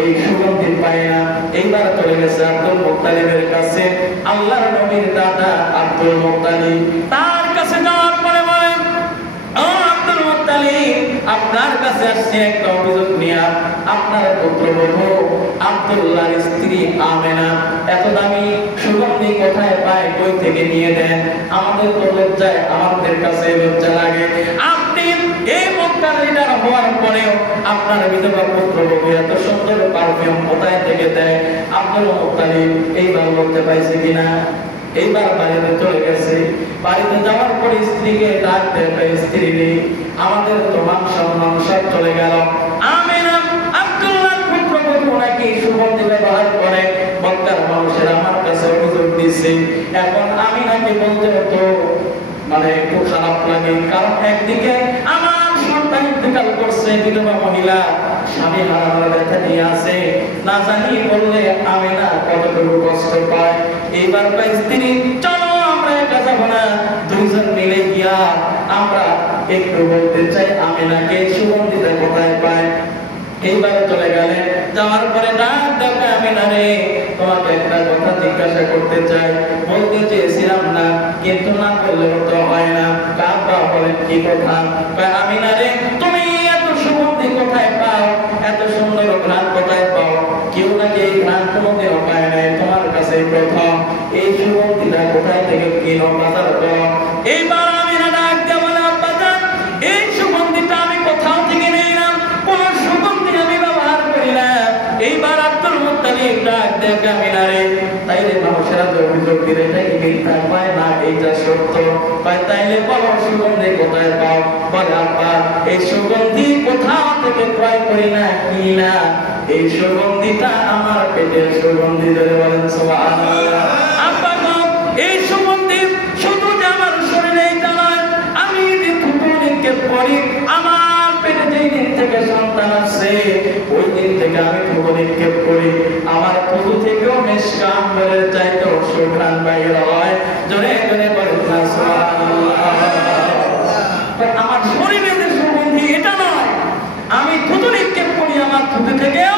এই সুগন্ধি পাই না। এইবার চলে গেছে আব্দুল মুত্তালিবের কাছে, আল্লাহর নবীর দাদা আব্দুল মুত্তালিব। তার কাছে যাওয়ার পরে বলেন, ও আব্দুল মুত্তালিব, আপনার কাছে আসছে একটা অভিযোগ নিয়ে। আপনার পুত্রবধূ আব্দুল্লাহর স্ত্রী আমেনা এত দামি সুগন্ধি কোথায় পায়, কই থেকে নিয়ে দেন? আমাদের তো লজ্জায়, আমাদের কাছে লজ্জা লাগে। আপনি এই মক্কার লিডার হওয়ার পরেও আপনার বিধবা পুত্রবধূ এত সুন্দর পারফিউম কোথায় থেকে দেয়? আব্দুল মুত্তালিব এইবার লজ্জা পাইছে কিনা? এইবার বাড়িতে চলে গেছে। বাড়িতে যাওয়ার পরে স্ত্রীকে ডাক দেয়, স্ত্রী নেই, আমাদের তো মান সম্মান সব চলে গেল। আমিনা আব্দুল্লাহর পুত্রবধূ নাকি সুগন্ধি ব্যবহার করে, মক্কার মানুষের আমার কাছে অভিযোগ দিচ্ছে। এখন আমি নাকি বলতে হতো মানে একটু খারাপ লাগে, কারণ একদিকে আমার সন্তান ইন্তেকাল করছে, বিধবা মহিলা, স্বামী হারানোর ব্যথা নিয়ে আছে, না জানি বললে আমি না কতটুকু কষ্ট পায়। এইবার পাই স্ত্রী, চলো আমরা একা যাবো না, দুইজন মিলে গিয়া আমরা একটু বলতে চাই আমিনাকে সুগন্ধিটা কোথায় পায়। এইবার চলে গেলেন, যাওয়ার পরে ডাক ডাকে, আমিনা রে, তোমাকে একটা কথা জিজ্ঞাসা করতে চাই, বলতে চেয়েছিলাম না, কিন্তু না বললেও তো হয় না। আব্বা বলেন কি কথা? আমিনা রে, তুমি এত সুগন্ধি কোথায় পাও, এত সুন্দর ঘ্রাণ কোথায় পাও? কেউ নাকি এই ঘ্রাণ কোনোদিনও পায় নাই, তোমার কাছে প্রথম। এই সুগন্ধিটা কোথায় থেকে কিনো, বাজার করো। এইবার আমিনা ডাক দিয়ে বলে, আব্বা জান, এই সুগন্ধিটা আমি কোথাও থেকে নেই না, কোন সুগন্ধি আমি ব্যবহার করি না। এইবার আব্দুল মুত্তালিব ডাক দিয়ে আমিনা রে, তাইলে মানুষেরা যে অভিযোগ দিলে এটা কি মিথ্যা? পায় না, এইটা সত্য। পায় তাইলে বলো সুগন্ধি কোথায় পাও? বলে আব্বা, এই সুগন্ধি কোথাও থেকে ক্রয় করি না, কিনি না, এই সুগন্ধিটা আমার পেটের সুগন্ধি। ধরে বলেন সুবহানাল্লাহ। আব্বা গো, এই সুগন্ধি শুধু যে আমার শরীরে এইটা নয়, আমি যে থুতু নিক্ষেপ করি, আমার পেটে যেই দিন থেকে সন্তান আসছে ওই দিন থেকে আমি থুতু নিক্ষেপ করি, আমার থুতু থেকেও মিশকা আম্বরের চাইতেও সুঘ্রাণ বাইর হয়। জোরে জোরে বলেন না সুবহানাল্লাহ। আমার শরীরে যে সুগন্ধি এটা নয়, আমি থুতু নিক্ষেপ করি, আমার থুতু থেকেও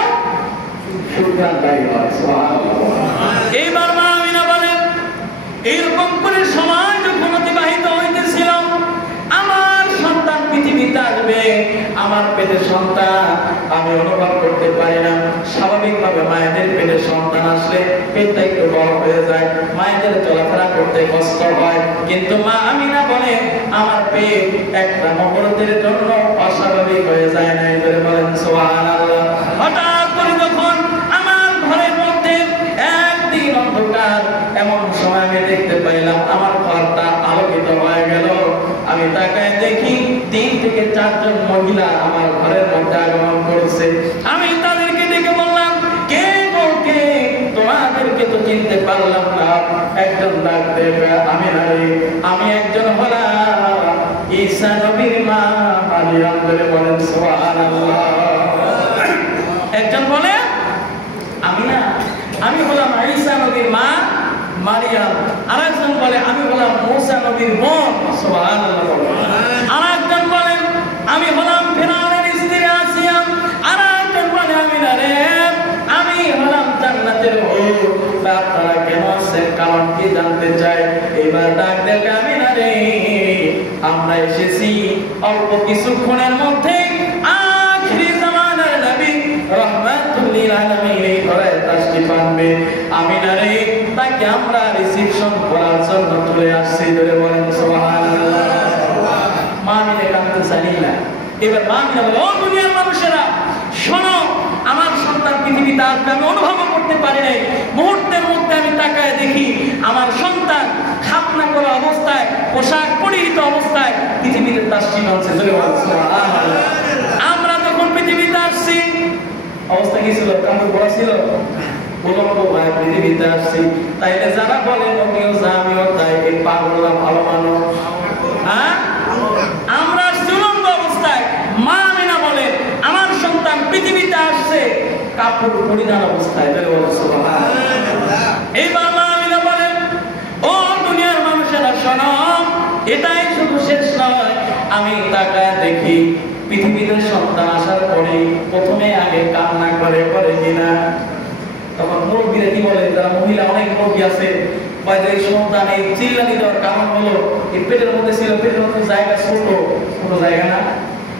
সুঘ্রাণ বাইর হয়। সুবহানাল্লাহ। এইবার মা আমিনা বলেন, এইরকম করে সময় যখন অতিবাহিত হইতেছিল, আমার সন্তান পৃথিবীতে আসবে, আমার পেটের সন্তান আমি অনুভব করতে পারি না। স্বাভাবিকভাবে মায়েদের পেটে সন্তান আসলে পেটটা একটু বড় হয়ে যায়, মায়েদের চলাফেরা করতে কষ্ট হয়। কিন্তু মা আমিনা বলে, আমার পেট একটা মুহূর্তের জন্য অস্বাভাবিক হয়ে যায় না। ধরে বলেন সুবহানাল্লাহ। হঠাৎ করে যখন আমার ঘরের মধ্যে একদিন অন্ধকার, এমন সময় আমি দেখতে পাইলাম আমার ঘরটা আলোকিত হয়ে গেল। আমি তাকায় দেখি 3 থেকে 4 জন মহিলা আমার ঘরের মধ্যে আগমন করেছে। আমি তাদেরকে ডেকে বললাম, কে গো কে? তোমাদেরকে তো চিনতে পারলাম না। একজন ডাক দেবে, আমি নারী, আমি একজন হলাম ঈসা নবীর মা মারিয়াম। বলে বলেন সুবহানাল্লাহ। একজন বলে, আমি না, আমি হলাম ঈসা নবীর মা মারিয়াম। আরেকজন বলে, আমি হলাম মুসা নবীর বোন। সুবহানাল্লাহ। আরেকজন বলে, আমি হলাম ফিরআউনের স্ত্রী আসিয়া। আরেকজন বলে, আমি না রে, আমি হলাম জান্নাতের হূর। আপনারা কেন আসছেন, কারণ কি জানতে চাই? এবার ডাক দেখ, আমি না রে, আমরা এসেছি অল্প কিছুক্ষণের মধ্যে আখিরি জামানার নবী রাহমাতুল লিল আলামিন এই ঘরে তাশরিফ আনবে। আমি না রে, তাকে আমরা রিসিপশন করার জন্য চলে আসছি। ধরে বলেন সুবহানাল্লাহ। মা আমিনা কাঁদতে জানি না। এবার মা আমিনা বলে, ও দুনিয়ার মানুষেরা শোনো, আমার সন্তান পৃথিবীতে আসবে, আমি অনুভব করতে পারি নাই। মুহূর্তের মধ্যে আমি তাকায় দেখি আমার সন্তান খাপনা করা অবস্থায়, পোশাক পরিহিত অবস্থায় পৃথিবীতে তাশরিফ আনছে। ধরে বলেন সুবহানাল্লাহ। আমরা যখন পৃথিবীতে আসছি অবস্থা কি ছিল? কাপড় পরা ছিল, পৃথিবীতে আসছি। তাইলে যারা বলে নবীও যা আমিও তাই, এই পাগলরা ভালো মানুষ। হ্যাঁ, আমরা চূড়ান্ত অবস্থায়। মা আমিনা বলে, আমার সন্তান পৃথিবীতে আসছে কাপড় পরিধান অবস্থায়। এইবার মা আমিনা বলে, ও দুনিয়ার মানুষেরা শোনো, এটাই শুধু শেষ নয়। আমি তাকায় দেখি পৃথিবীতে সন্তান আসার পরে প্রথমে আগে কান্না করে কিনা। তখন মুরব্বীরা কি বলে, যারা মহিলা, অনেক মুরব্বী আছে, এই সন্তান এই চিল্লানি দেওয়ার কারণ হলো এই পেটের মধ্যে ছিল, পেটের মধ্যে জায়গা ছোট জায়গা না,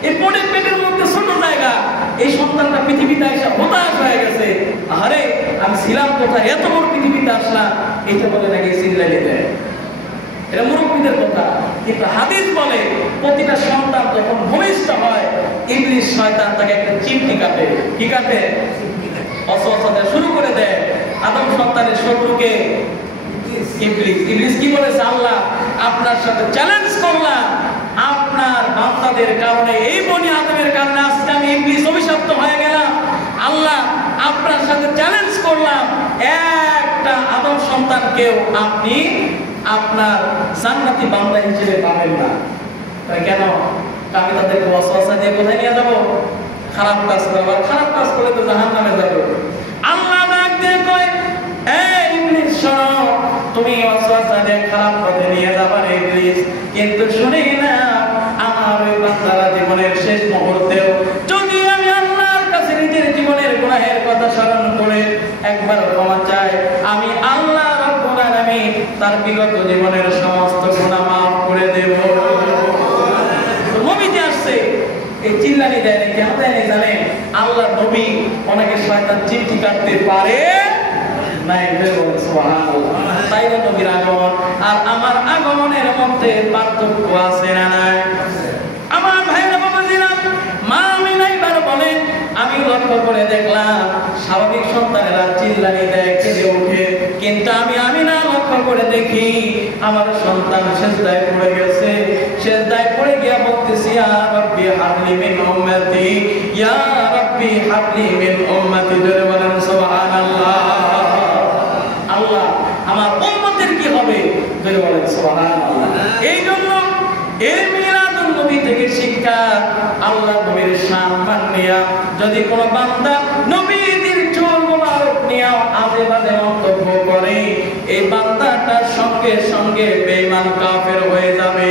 এই পেটের মধ্যে ছোট জায়গা, এই সন্তানটা পৃথিবীতে এসে হতাশ হয়ে গেছে। আরে আমি ছিলাম কোথায়, এত বড় পৃথিবীতে আসলাম। এটা বলে নাকি চিল্লানি দেয়, এটা মুরব্বীদের কথা। কিন্তু হাদিস বলে প্রতিটা সন্তান যখন ভূমিষ্ঠ হয়, ইবলিস শয়তান তাকে একটা চিমটি কাটে। কি কাটে? অসহসতা শুরু করে দেয়। আদম সন্তানের শত্রুকে ইবলিস। ইবলিস কি বলেছে? আল্লাহ আপনার সাথে চ্যালেঞ্জ করলাম, আপনার বান্দাদের কারণে, এই বনি আদমের কারণে আজকে আমি ইবলিস অভিশপ্ত হয়ে গেলাম। আল্লাহ আপনার সাথে চ্যালেঞ্জ করলাম, একটা আদম সন্তানকেও আপনি আপনার জান্নাতি বান্দা হিসেবে পাবেন না। কেন? আমি তাদেরকে ওয়াসওয়াসা দিয়ে কোথায় নিয়ে যাব? খারাপ কাজ করবো, খারাপ কাজ করলে তো জাহান্নামে যাবে। আল্লাহ ডাক দিয়ে কয়, এই ইবলিস শোনো, তুমি ওয়াসওয়াসা দিয়ে খারাপ পথে নিয়ে যাবা রে ইবলিস, কিন্তু শুনি না আমার ওই বান্দারা জীবনের শেষ মুহূর্তেও যদি আমি আল্লাহর কাছে নিজের জীবনের গুনাহের কথা স্মরণ করে একবার ক্ষমা চাই, আমি আল্লাহর তার বিগত জীবনের সমস্ত গুনাহ মাফ করে দেব। নবীতে আসছে এই চিল্লানি দেয় না, কেন দেয় না জানেন? আল্লাহ নবী অনেকে শয়তান চিঠি কাটতে পারে নাই, সুবহানাল্লাহ। তাই নবীর আগমন আর আমার আগমনের মধ্যে পার্থক্য আছে না নাই? আমার ভাইরা বাবাজিরা, মা আমিনা এবার বলেন, আমি লক্ষ্য করে দেখলাম স্বাভাবিক সন্তানেরা চিল্লানি দেয়, কেঁদে ওঠে, কিন্তু আমি আমিনা লক্ষ্য করে দেখি আমার সন্তান সিজদায় পড়ে গেছে। সিজদায় পড়ে গিয়া বলতেছি, ইয়া রাব্বি হাবলি মিন উম্মতি, ইয়া রাব্বি হাবলি মিন উম্মতি। জোরে বলেন সুবহানাল্লাহ। আল্লাহ আমার উম্মতের কি হবে? জোরে বলেন সুবহানাল্লাহ। এই জন্য এই মিলাদুন নবী থেকে শিক্ষা, আল্লাহ নবীর সম্মান নিয়া যদি কোনো বান্দা নবীর চুল মোবারক নিয়া আজে বাজে মন্তব্য করে, এই বান্দাটার সঙ্গে সঙ্গে বেঈমান কাফের হয়ে যাবে।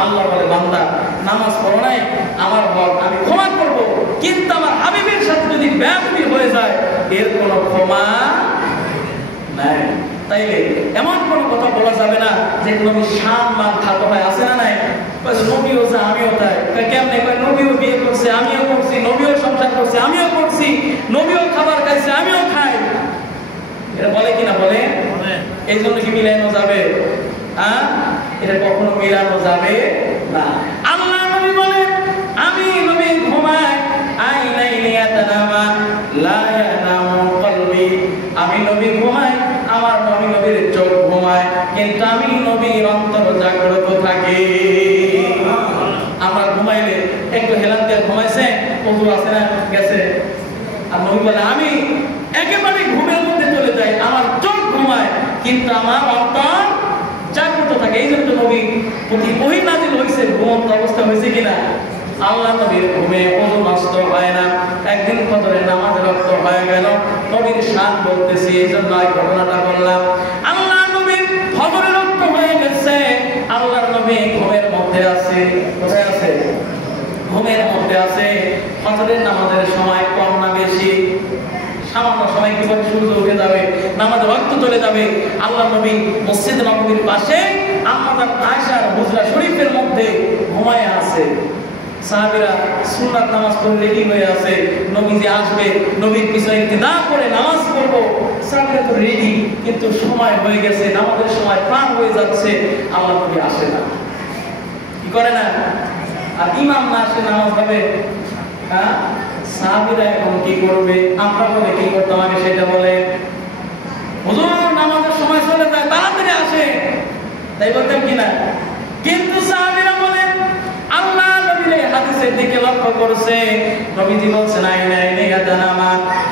আল্লাহ বলে, বান্দা নামাজ পড়ো নাই, আমার হক আমি ক্ষমা করব, কিন্তু আমার হাবিবের সাথে যদি বেয়াদবি হয়ে যায় এর কোনো ক্ষমা নাই। তাইলে এমন কোন কথা বলা যাবে না যে নবীর সম্মান খাটো হয়, আছে না নাই? নবীও যা আমিও তাই। কেমনে? নবীও বিয়ে করছে আমিও করছি, নবীও সংসার করছে আমিও করছি, নবীও খাবার খাইছে আমিও খাই, এটা বলে কিনা? বলে। এই জন্য কি মিলানো যাবে? এটা কখনো মিলানো যাবে না। আল্লাহ নবী বলে, আমি নবী ঘুমাই, আইনাইনি ইয়াতানামা লা ইয়ানামু কলবি। আমি নবী ঘুমাই, আমার নবীর চোখ ঘুমায়, কিন্তু আমি নবীর অন্তর জাগ্রত থাকে। আমরা ঘুমাইলে একটু হেলান দিয়ে ঘুমাইছে, ওযু আছে না গেছে, আর নবী বলে আমি একেবারে ঘুমের মধ্যে চলে যাই, আমার চোখ ঘুমায় কিন্তু আমার অন্তর জাগ্রত থাকে। এই জন্য নবী প্রতি ওহী নাযিল হয়েছে, ঘুমন্ত অবস্থা হয়েছে কিনা? আল্লাহ নবীর ঘুমে ওযু নষ্ট হয় না। একদিন ফজরের নামাজ রক্ত হয়ে গেল, নবীর শান বলতেছি, এই জন্য এই ঘটনাটা বললাম। আল্লাহ নবীর ফজরে রক্ত হয়ে গেছে, আল্লাহর নবী ঘুমের মধ্যে আছে। কোথায় আছে? ঘুমের মধ্যে আছে। ফজরের নামাজের সময় কম না বেশি? সামান্য সময়, কিভাবে সূর্য উঠে যাবে, নামাজে রক্ত চলে যাবে। আল্লাহ নবী মসজিদ নববীর পাশে আম্মাজান আয়েশার হুজরা শরীফের মধ্যে ঘুমায় আছে। সাহাবীরা সুন্নাত নামাজ পড়ে রেডি হয়ে আছে, নবী যে আসবে, নবীর পিছনে ইক্তিদা করে নামাজ পড়ব। সাহাবীরা তো রেডি, কিন্তু সময় হয়ে গেছে, নামাজের সময় পার হয়ে যাচ্ছে, আল্লাহ নবী আসে না। কি করে না? আর ইমাম না আসে, নামাজ হবে। সাহাবীরা এখন কি করবে? আমরা বলে কি করতাম আগে সেটা বলে, হুজুর নামাজের সময় চলে যায়, তাড়াতাড়ি আসে, তাই বলতাম কিনা? কিন্তু সাহাবীরা বলেন, আল্লাহ নবীর হাদিসের দিকে লক্ষ্য করছে, নবীজি বলছেন, আইনাইনি ইয়াতানামা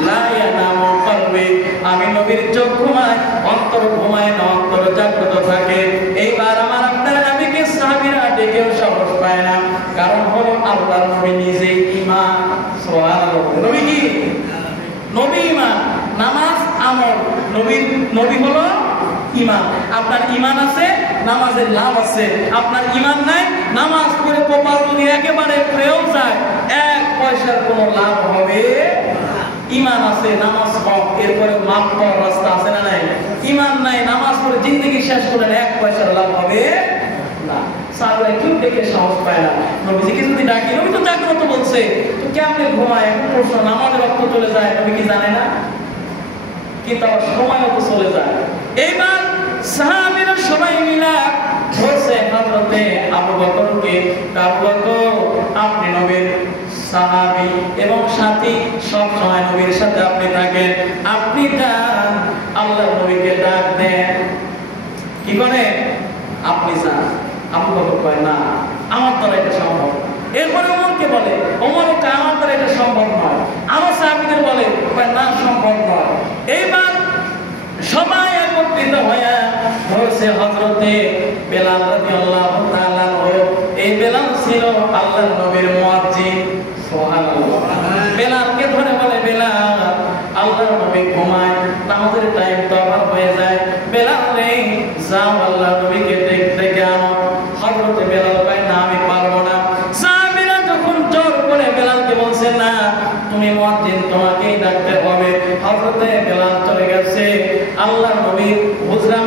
লা ইয়ানামু কলবি। আমি নবীর চোখ ঘুমায়, অন্তর ঘুমায় না, অন্তর জাগ্রত থাকে। এইবার আমার আপনার নবীকে সাহাবীরা ডেকেও সাহস পায় না, কারণ হলো আল্লাহর নবী নিজেই ইমাম। সুবহানাল্লাহ। নবী কি? নবী ইমাম। নামাজ আমল, নবী হলো ইমাম। আপনার ঈমান আছে, নামাজের লাভ আছে। আপনার ঈমান নাই, নামাজ পড়ে কপাল যদি একেবারে পড়েও যায়, এক পয়সার কোনো লাভ হবে। ঈমান আছে, নামাজ হক, এরপরে মাপ পাওয়ার রাস্তা আছে না নাই? ঈমান নাই, নামাজ পড়ে জিন্দেগি শেষ করেন, এক পয়সার লাভ হবে না। সাহাবীরা কেউ ডেকে সাহস পায় না। নবীজিকে যদি ডাকি, নবী তো জাগ্রত বলছে, তো কেমনে ঘুমায়? এখন প্রশ্ন, নামাজের রক্ত চলে যায়, নবী কি জানে না? কিন্তু আবার সময়ও তো চলে যায়। এইবার সাহাবীরা সবাই মিলা ধরছে হযরতে আবু বকরকে। আবু বকর, আপনি নবীর সাহাবী এবং সাথী, সব সময় নবীর সাথে আপনি থাকেন, আপনি যান আল্লাহর নবীকে ডাক দেন। কি করে? আপনি যান। আবু বকর কয়, না, আমার দ্বারা এটা সম্ভব। এরপরে ওমরকে বলে, ওমরও কয়, আমার দ্বারা এটা সম্ভব নয়। আমার সাহাবীদের বলে, না, সম্ভব নয়। এইবার সবাই একত্রিত হয়ে ধরছে হযরতে বেলাল রাদিয়াল্লাহু তাআলা। এই বেলাল ছিল আল্লাহর নবীর মুয়াজ্জিন। সুবহানাল্লাহ। বেলালকে ধরে বলে, বেলাল, আল্লাহর নবী ঘুমায়, নামাজের টাইম তো আবার হয়ে যায়, বেলাল রে যাও আল্লাহর নবীকে ডেকে আনো। হযরতে বেলাল কয়, না, আমি পারবো না। সাহাবীরা যখন জোর করে বেলালকে বলছে, না, তুমি মুয়াজ্জিন, তোমাকেই ডাকতে হবে। হযরতে বেলাল চলে গেছে, আল্লাহর নবীর হুজরা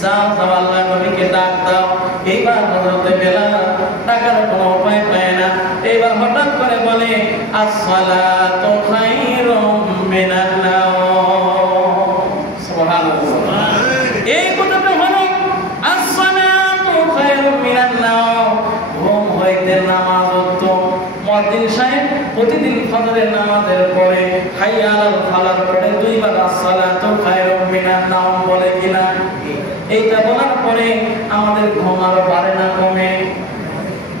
যাও যাও আল্লাহ নবীকে ডাক দাও। এইবার হযরত বেলাল টাকার কোনো উপায় পায় না, এইবার হঠাৎ করে বলে আসসালাতু খায়রুম মিনান নাওম। সুবহানাল্লাহ। এই কথাটা হলো আসসালাতু খায়রুম মিনান নাওম, ঘুম হইতে নামাজ উত্তম। মুয়াজ্জিন সাহেব প্রতিদিন ফজরের নামাজের পরে হাইয়া আলাল ফালাহ পড়ে দুইবার আসসালাতু খায়রুম মিনান নাওম বলে কিনা? এইটা বলার পরে আমাদের ঘুম আরো বাড়ে না কমে?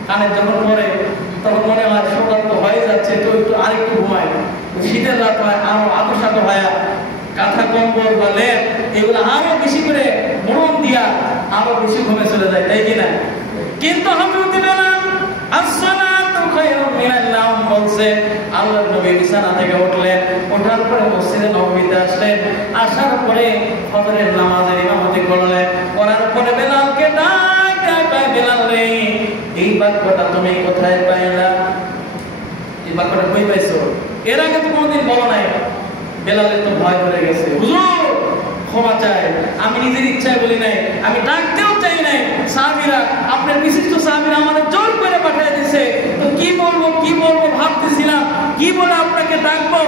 কানে যখন পড়ে তখন মনে হয় সকাল তো হয়ে যাচ্ছে, তো একটু আরেকটু ঘুমাই। শীতের রাত হয় আরো আতশাত হয়, কাঁথা কম্বল বা লেপ এগুলো আরো বেশি করে মরণ দিয়া আরো বেশি ঘুমে চলে যায়, তাই কিনা? কিন্তু হযরত বেলাল আসসালাতু খায়রুম মিনান নাওম বলছে। আল্লাহর নবী বিছানা থেকে উঠলেন, ওঠার পরে মসজিদে নববীতে আসলেন, আসার পরে ফজরের নামাজের ইমামতি করলেন, করার পরে বেলালকে ডাক ডাক বেলাল রে, এই বাক্যটা তুমি কোথায় পাইলা? এই বাক্যটা কই পাইছো? এর আগে তো কোনোদিন বলো নাই। বেলালের তো ভয় করে গেছে, হুজুর ক্ষমা চাই, আমি নিজের ইচ্ছায় বলি নাই, আমি ডাকতেও চাই নাই। সাহাবীরা, আপনার বিশিষ্ট সাহাবীরা আমাদের জোর করে পাঠিয়ে দিয়েছে, তো কি বলবো ভাবতেছিলাম, কি বলে আপনাকে ডাকবো।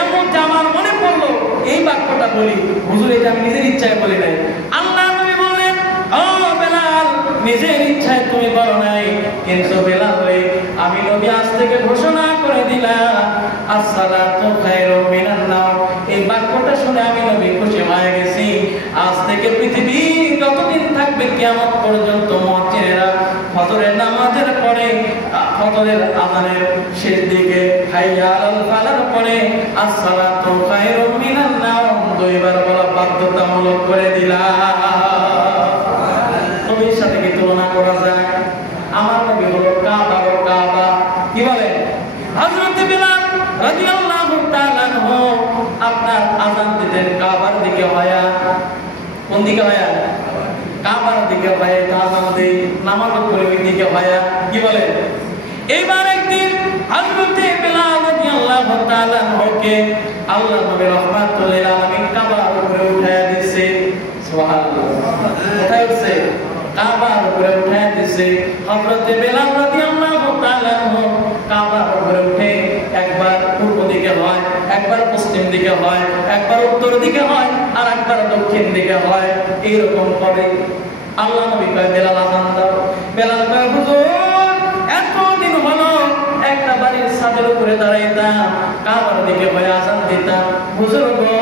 এমন যে আমার মনে পড়লো এই বাক্যটা বলি, হুজুর এটা আমি নিজের ইচ্ছায় বলি নাই। আল্লাহ নবী বললেন, ও বেলাল, নিজের ইচ্ছায় তুমি বলো নাই, কিন্তু বেলাল রে, আমি নবী আজ থেকে ঘোষণা করে দিলাম আসসালাতু খায়রুম মিনান নাওম। এই বাক্যটা শুনে আমি নবী খুশি হয়ে গেছি। আজ থেকে পৃথিবী যতদিন থাকবে কিয়ামত পর্যন্ত মুয়াজ্জিনেরা ফজরের নামাজের পরে, ফজরের আযানের শেষ দিকে হাইয়া আলাল ফালাহর পরে আসসালাতু খায়রুম মিনান নাওম দুইবার বলা বাধ্যতামূলক করে দিলাম। নবীর সাথে কি তুলনা করা যায়? আমার নবী হলো কাবা। কি বলে? হযরত বেলাল রাদিয়াল্লাহু তাআলা আনহু আপনার আযান দিতেন কাবার দিকে হয়া। কোন দিকে হয়া? কাবার দিকে হয়ে আযান দেই, নামাজ পড়ে ওই দিকে হয়া। কি বলে? এইবার একদিন হযরত বেলাল রাদিয়াল্লাহু তাআলা আনহুকে আল্লাহ নবী রাহমাতুল লিল আলামিন কাবার উপরে উঠায়া দিয়েছে। সুবহানাল্লাহ। কোথায় উঠছে? কাবার উপরে উঠায়া দিয়েছে। হযরত বেলাল রাদিয়াল্লাহু তাআলা আনহু কাবার উপরে উঠে একবার পূর্ব দিকে হয়, একবার পশ্চিম দিকে হয়, একবার উত্তর দিকে হয়, আর একবার দক্ষিণ দিকে হয়। এইরকম করে আল্লাহ নবী কয় বেলাল আযান দাও। বেলাল কয় হুজুর এতদিন হলো একটা বাড়ির ছাদের উপরে দাঁড়াইতাম, কাবার দিকে হয়ে আযান দিতাম, হুজুর গো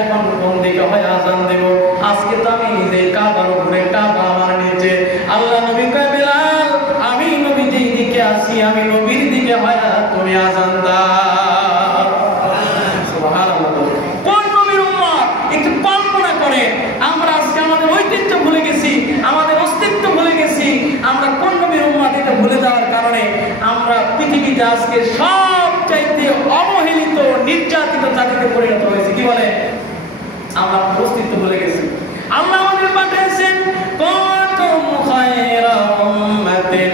এখন কোন দিকে হয়ে আযান দেব? আজকে তো আমি নিজে কাবার উপরে, কাবা আমার নিচে। আল্লাহ নবী কয় বেলাল, আমি নবী যেই দিকে আসি, আমি নবীর দিকে হয় তুমি আযান দাও। সুবহানাল্লাহ। কোন নবীর উম্মত? একটু কল্পনা করে, আমরা আজকে আমাদের ঐতিহ্য ভুলে গেছি, আমাদের অস্তিত্ব ভুলে গেছি। আমরা কোন নবীর উম্মত এটা ভুলে যাওয়ার কারণে আমরা পৃথিবীতে আজকে সবচাইতে অবহেলিত, নির্যাতিত জাতিতে পরিণত হয়েছি। কি বলে? আমরা অস্তিত্ব ভুলে গেছি। আল্লাহ আমাদের পাঠিয়েছেন কুনতুম খায়রা উম্মাতিন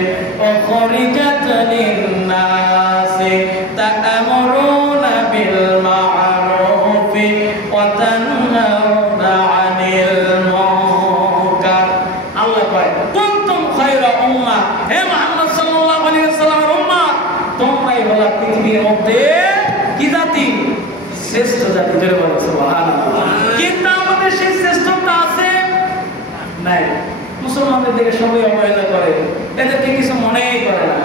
উখরিজাত লিন-নাসি তা'মুরুনা বিল মা'রুফি ওয়া তানহাউনা 'আনিল মুনকার। আল্লাহ কয় কুনতুম খায়রা উম্মাহ, হে মুহাম্মদ সাল্লাল্লাহু আলাইহি ওয়াসাল্লামের উম্মত, তোমরাই হলো পৃথিবীর মধ্যে কি জাতি? শ্রেষ্ঠ জাতি। জোরে বলো সুবহানাল্লাহ। কিন্তু আমাদের সেই শ্রেষ্ঠতা আছে নাই। মুসলমানদের দিকে সবাই অবহেলা করে, এদেরকে কিছু মনেই করে না।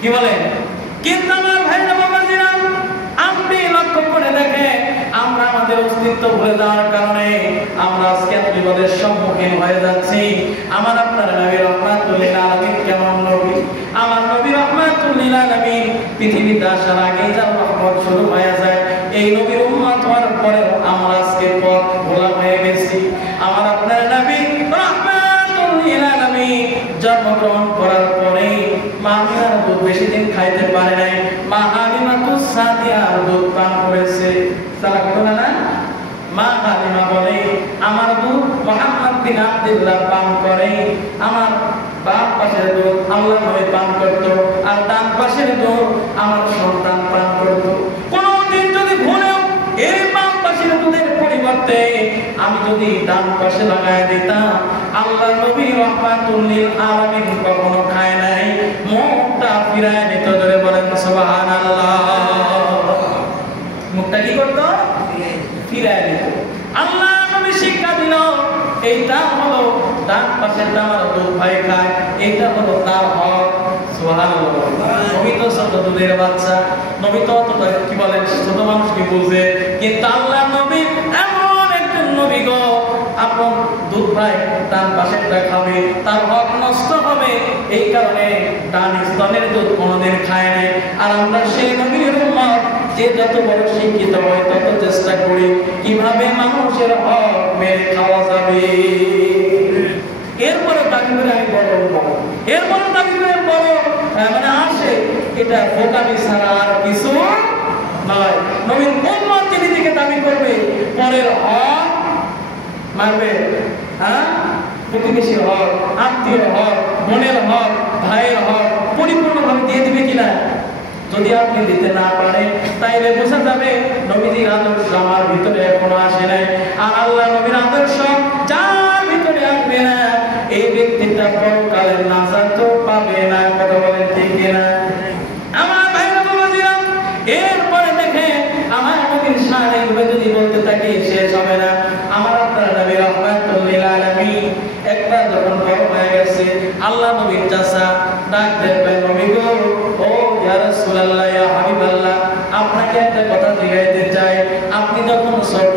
কি বলে? কিন্তু আমার ভাইরা বাবাজিরা, আপনি লক্ষ্য করে দেখেন, আমরা আমাদের অস্তিত্ব ভুলে যাওয়ার কারণে আমরা আজকে বিপদের সম্মুখীন হয়ে যাচ্ছি। আমার আপনার নবী রাহমাতুল লিল আলামিন কেমন নবী? আমার নবী রাহমাতুল লিল আলামিন পৃথিবীতে আসার আগেই যার রহমত শুরু হয়ে যায়। এই নবীর উম্মত হওয়ার পরে আমরা আজকে পথ ভোলা হয়ে গেছি। আমার আপনার নবী রাহমাতুল লিল আলামিন জন্মগ্রহণ করার পরে মা আমিনার দুধ বেশি দিন খাইতে পারে নাই। মা হালিমাতুস সাদিয়ার দুধ পান করেছে। সারা ঘটনা না? মা হালিমা বলে, আমার দুধ মুহাম্মদ বিন আব্দুল্লাহ পান করে। আমার বাম পাশের দুধ আল্লাহ নবী পান করত, আর ডান পাশের দুধ আমার সন্তান পান করত। কোনদিন যদি ভুলেও এই বাম পাশের দুধের পরিবর্তে আমি যদি ডান পাশে লাগায় দিতাম, আল্লাহ নবী রাহমাতুল লিল আলামিন কখনো খায় নাই, মুখটা ফিরায় নিত। ধরে বলেন সুবহানাল্লাহ। মুখটা কি করতো? ফিরায় নিত। আল্লাহ নবী শিক্ষা দিল, এইটা হলো ডান পাশেরটা আমার দুধ ভাই খায়, এইটা হলো তার হক। সুবহানাল্লাহ। নবী তো ছোট দুধের বাচ্চা, নবী তো অতটা কি বলেন ছোট মানুষ কি বুঝে, কিন্তু আল্লাহ নবী এমন একজন নবী গো, আপন দুধ ভাই ডান পাশেরটা খাবে, তার হক নষ্ট হবে, এই কারণে ডান স্তনের দুধ কোনোদিন খায় নাই। আর আমরা সেই নবীর উম্মত, যে যত বড় শিক্ষিত হয় তত চেষ্টা করি কিভাবে মানুষের হক মেরে খাওয়া যাবে। এরপরে দাবি করে আমি বড় উম্মত, এরপরে দাবি করে বড় মানে আসে, এটা বোকামি ছাড়া আর কিছু নয়। নবীর উম্মত যদি থেকে দাবি করবে, পরের হক মারবে, হ্যাঁ, প্রতিবেশীর হক, আত্মীয়র হক, বোনের হক, ভাইয়ের হক পরিপূর্ণভাবে দিয়ে দিবে কিনা? যদি আপনি দিতে না পারেন, তাইলে বোঝা যাবে নবীজির আদর্শ আমার ভিতরে এখনো আসে নাই। আর আল্লাহ নবীর আদর্শ যার ভিতরে আসবে না, এই ব্যক্তিটা পরকালের নাজাত পাবে না। কথা বলেন ঠিক কিনা? আমার ভাইরা বাবাজিরা, এরপরে দেখে আমার নবীর শান এগুলো যদি বলতে থাকি শেষ হবে না। আমার আপনার নবী রাহমাতুল লিল আলামিন একবার যখন বড় হয়ে গেছে, আল্লাহ নবীর চাচা ডাক দেবেন, নবী গো, ও ইয়া রাসূলুল্লাহ, ইয়া হাবিবাল্লাহ, আপনাকে একটা কথা জিজ্ঞাসা চাই। আপনি যখন ছোট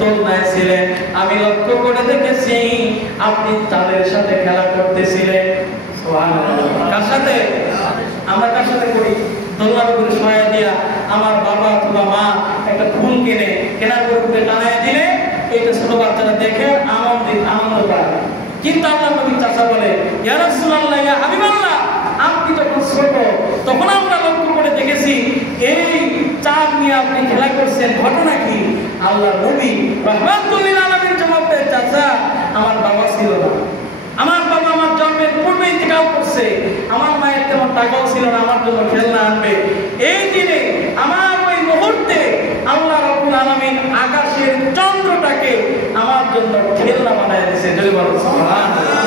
দোলনায় ছিলেন, আমি লক্ষ্য করে দেখেছি আপনি তাদের সাথে খেলা করতেছিলেন। সুবহানাল্লাহ। কার সাথে? আমরা কার সাথে করি? দোলনার উপরে শোয়া দিয়া আমার বাবা অথবা মা একটা ফুল কিনে কেনার উপরে টানায় দিলে এটা ছোট বাচ্চারা দেখে আনন্দ পায়। কিন্তু আল্লাহ নবী চাচা বলে, ইয়া রাসূলুল্লাহ, ইয়া হাবিবাল্লাহ, আপনি যখন ছোট তখন আমরা লক্ষ্য করে দেখেছি এই চাঁদ নিয়ে আপনি খেলা করছেন, ঘটনা কি? আল্লাহ নবী রাহমাতুল লিল আলামিন জবাব দেয়, চাচা, আমার বাবা ছিল না, আমার বাবা আমার জন্মের পূর্বে ইন্তেকাল করছে, আমার মায়ের তেমন টাকাও ছিল না আমার জন্য খেলনা আনবে। এই দিনে আমার ওই মুহূর্তে আল্লাহ রাব্বুল আলামিন আকাশের চন্দ্রটাকে আমার জন্য খেলনা বানায় দিয়েছে। যদি বলো সুবহানাল্লাহ।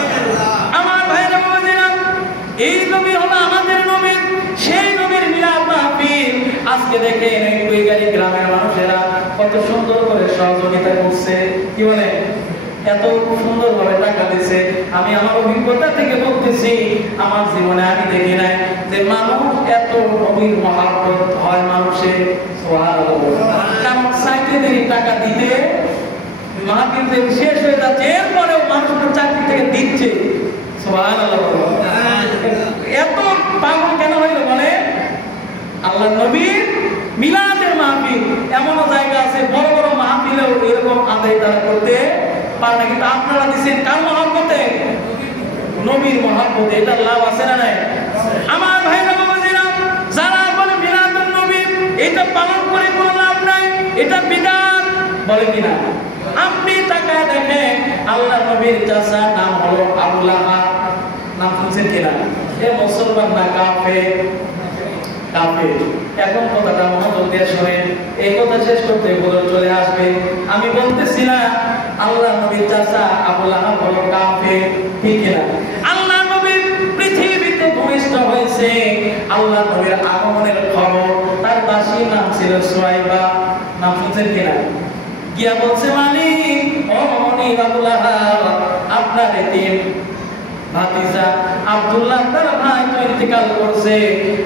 আমার ভাইরা বাবাজিরা, এই নবী হলো আমাদের নবী, সেই নবীর মিলাদ মাহফিল আজকে দেখেন এই কুইগাড়ি গ্রামের মানুষেরা কত সুন্দর করে সহযোগিতা করছে। কি বলে? এত সুন্দরভাবে টাকা দিছে। আমি আমার অভিজ্ঞতা থেকে বলতেছি, আমার জীবনে আমি দেখি নাই যে মানুষ এত নবীর মহব্বত হয় মানুষের। সুবহানাল্লাহ। কারণ চাইতে দেরি টাকা দিতে, মাহফিল যে শেষ হয়ে যাচ্ছে, এরপরেও মানুষের চাকরি থেকে দিচ্ছে। সুবহানাল্লাহ। এত পাগল কেন হইল বলে? আল্লাহ নবীর মিলাদের মাহফিল। এমন জায়গা আছে বড় বড় মাহফিলেও এরকম আদায় তারা করতে পারে না, কিন্তু আপনারা দিচ্ছেন কার মহব্বতে? নবীর মহব্বতে। এটার লাভ আছে না নাই? আমার ভাইরা বাবাজিরা, যারা বলে মিলাদুন নবী, এটা পালন করে কোনো লাভ নাই, এটা বিদআত, বলে কিনা? আপনি তাকায় দেখেন, আল্লাহ নবীর চাচা নাম হলো আবু লাহাব, নাম শুনছেন কিনা? এ মুসলমান না কাফের? কাফের। এখন কথাটা মনোযোগ দিয়ে শুনেন, এই কথা শেষ করতে বলে চলে আসবে। আমি বলতেছি না আল্লাহ নবীর চাচা আবু লাহাব হলো কাফের, ঠিক কিনা? আল্লাহ নবী পৃথিবীতে ভূমিষ্ঠ হয়েছে, আল্লাহ নবীর আগমনের খবর তার দাসীর নাম ছিল সুয়াইবা, নাম শুনছেন কিনা? গিয়া বলছে, মালিক, ও মালিক আবু লাহাব, আপনার এতিম ভাতিজা আব্দুল্লাহ তার ভাই তো ইন্তেকাল করছে,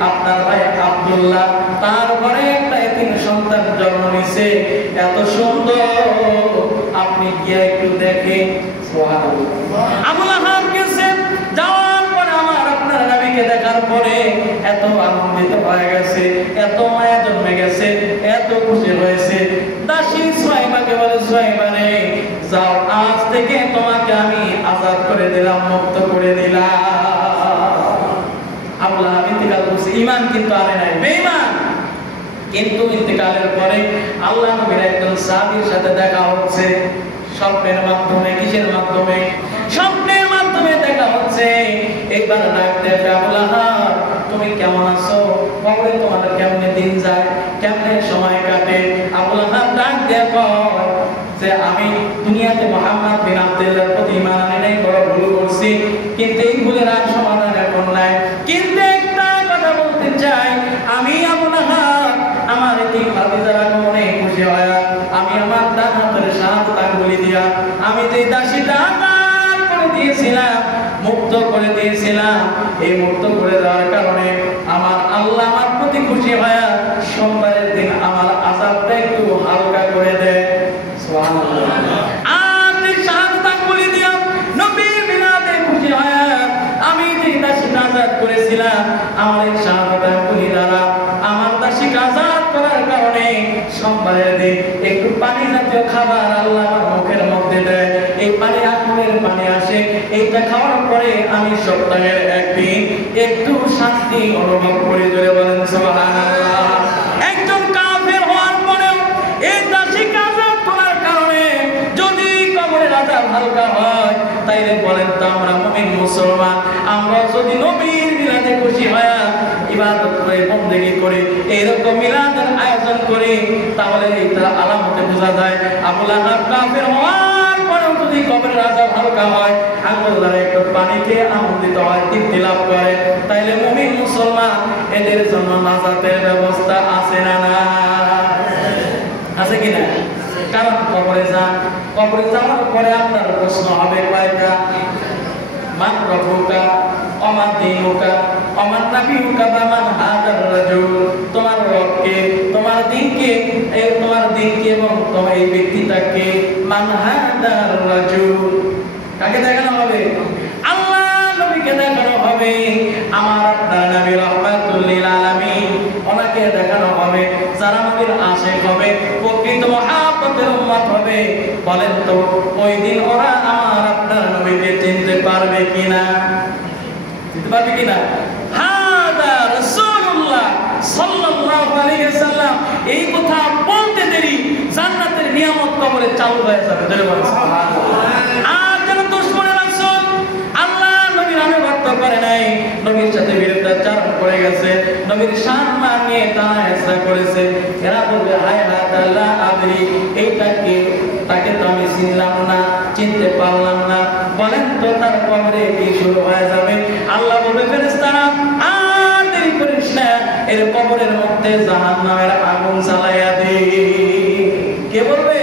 আপনার ভাই আব্দুল্লাহ তার ঘরে একটা এতিম সন্তান জন্ম নিছে, এত সুন্দর, আপনি গিয়ে একটু দেখেন। সুবহানাল্লাহ। আবু লাহাব গেছে, যাওয়ার পরে আমার আপনার নবীকে দেখার পরে এত আনন্দিত হয়ে গেছে, এত মায়া জন্মে গেছে, এত খুশি হয়েছে। দাসী সুয়াইবাকে বলে, সুয়াইবা রে, যাও, আজ থেকে তোমাকে আমি আজাদ করে দিলাম, মুক্ত করে দিলাম। আবু লাহাব ইন্তেকাল করছে, ঈমান কিন্তু আনে নাই, বেঈমান। কিন্তু ইন্তেকালের পরে আল্লাহ নবীর একজন সাহাবীর সাথে দেখা হচ্ছে স্বপ্নের মাধ্যমে। কিসের মাধ্যমে? স্বপ্নের মাধ্যমে দেখা হচ্ছে। একবার ডাক দেয়, আবু লাহাব, তুমি কেমন আছো? কবরে তোমার কেমনে দিন যায়, কেমনে সময় কাটে? আবু লাহাব ডাক দেয় যে আমি দুনিয়াতে মুহাম্মদ বিন আব্দুল্লাহর প্রতি ঈমান আনি নাই, বড় ভুল করছি, কিন্তু এই ভুলের আর সমাধান এখন নাই। কিন্তু একটা কথা বলতে চাই, আমি আবু লাহাব আমার এই ভাতিজারা অনেক খুশি হয়, আমি আমার ডান হাতের শাহাদাত আঙ্গুলি দিয়া আমি যে দাসীটা আজাদ করে দিয়েছিলাম, মুক্ত করে দিয়েছিলাম, এই মুক্ত করে দেওয়ার কারণে আমার আল্লাহ আমার প্রতি খুশি হয়, সোমবারের দিন আমার আযাবটা একটু হালকা করে দেয়। সুবহানাল্লাহ। আর এই শাহাদাত আঙ্গুলি দিয়া নবীর মিলাদে খুশি হয়, আমি যে দাসীটা আজাদ করেছিলাম, আমার এই শাহাদাত আঙ্গুলি দ্বারা আমার দাসীকে আজাদ করার কারণে সোমবারের দিন একটু পানি জাতীয় খাবার আল্লাহ আমার মুখের মধ্যে দেয়, এই পানি আঙ্গুলের পানি আসে, এইটা খাওয়ার পরে আমি সপ্তাহের একদিন একটু শান্তি অনুভব করি। জোরে বলেন সুবহানাল্লাহ। একজন কাফের হওয়ার পরেও এই দাসীকে আযাব করার কারণে যদি কবরের আযাব হালকা হয়, তাইলে বলেন তো আমরা মুমিন মুসলমান, আমরা যদি নবীর মিলাদে খুশি হয়, ইবাদত করে বন্দেগী করে এরকম মিলাদের আয়োজন করি, তাহলে এটা আলামতে বোঝা যায় আবু লাহাব কাফের হওয়ার পরেও যদি কবরের আযাব হালকা হয়, আঙ্গুল দ্বারা একটু পানিকে আনন্দিত হয়, তৃপ্তি লাভ করে, তাইলে মুমিন মুসলমান এদের জন্য নাজাতের ব্যবস্থা আছে না না? আছে কিনা? কারণ কবরে যাওয়ার পরে আপনার প্রশ্ন হবে কয়টা? মান রব্বুকা ওমা দীনুকা ওমান নাবিয়ুকা ওয়া মান হাদার রাজুল, তোমার রবকে, তোমার দিনকে, তোমার দিনকে এবং তোমার এই ব্যক্তিটাকে। মান হাদার রাজুল, কাকে দেখানো হবে? আল্লাহ নবীকে দেখানো হবে। আমার আপনার নবী রাহমাতুল লিল আলামিন, ওনাকে দেখানো হবে। যারা নবীর আশিক হবে, প্রকৃত মুহাব্বতের উম্মত হবে, বলেন তো ওই দিন ওরা আমার আপনার নবীকে চিনতে পারবে কিনা? চিনতে পারবে কিনা? হাদা রাসূলুল্লাহ সাল্লাল্লাহু আলাইহি ওয়াসাল্লাম, এই কথা বলতে দেরি জান্নাতের নিয়ামত কবরে চালু হয়ে যাবে। ধরে বলেন সুবহানাল্লাহ। আর যারা দুশমনের রাসূল, আল্লাহ নবীর আনুগত্য করে নাই, নবীর সাথে বিরুদ্ধাচরণ করে গেছে, নবীর সম্মান নিয়ে তাহাসা করেছে, এরা বলবে হায় হাত আল্লাহ আদরি, এইটাকে তাকে তো আমি চিনলাম না, চিনতে পারলাম না, বলেন তো তার কবরে কি শুরু হয়ে যাবে? আল্লাহ বলবে ফেরেশতারা আর দেরি করিস না, এর কবরের মধ্যে জাহান্নামের আগুন জ্বালাইয়া দে। কে বলবে?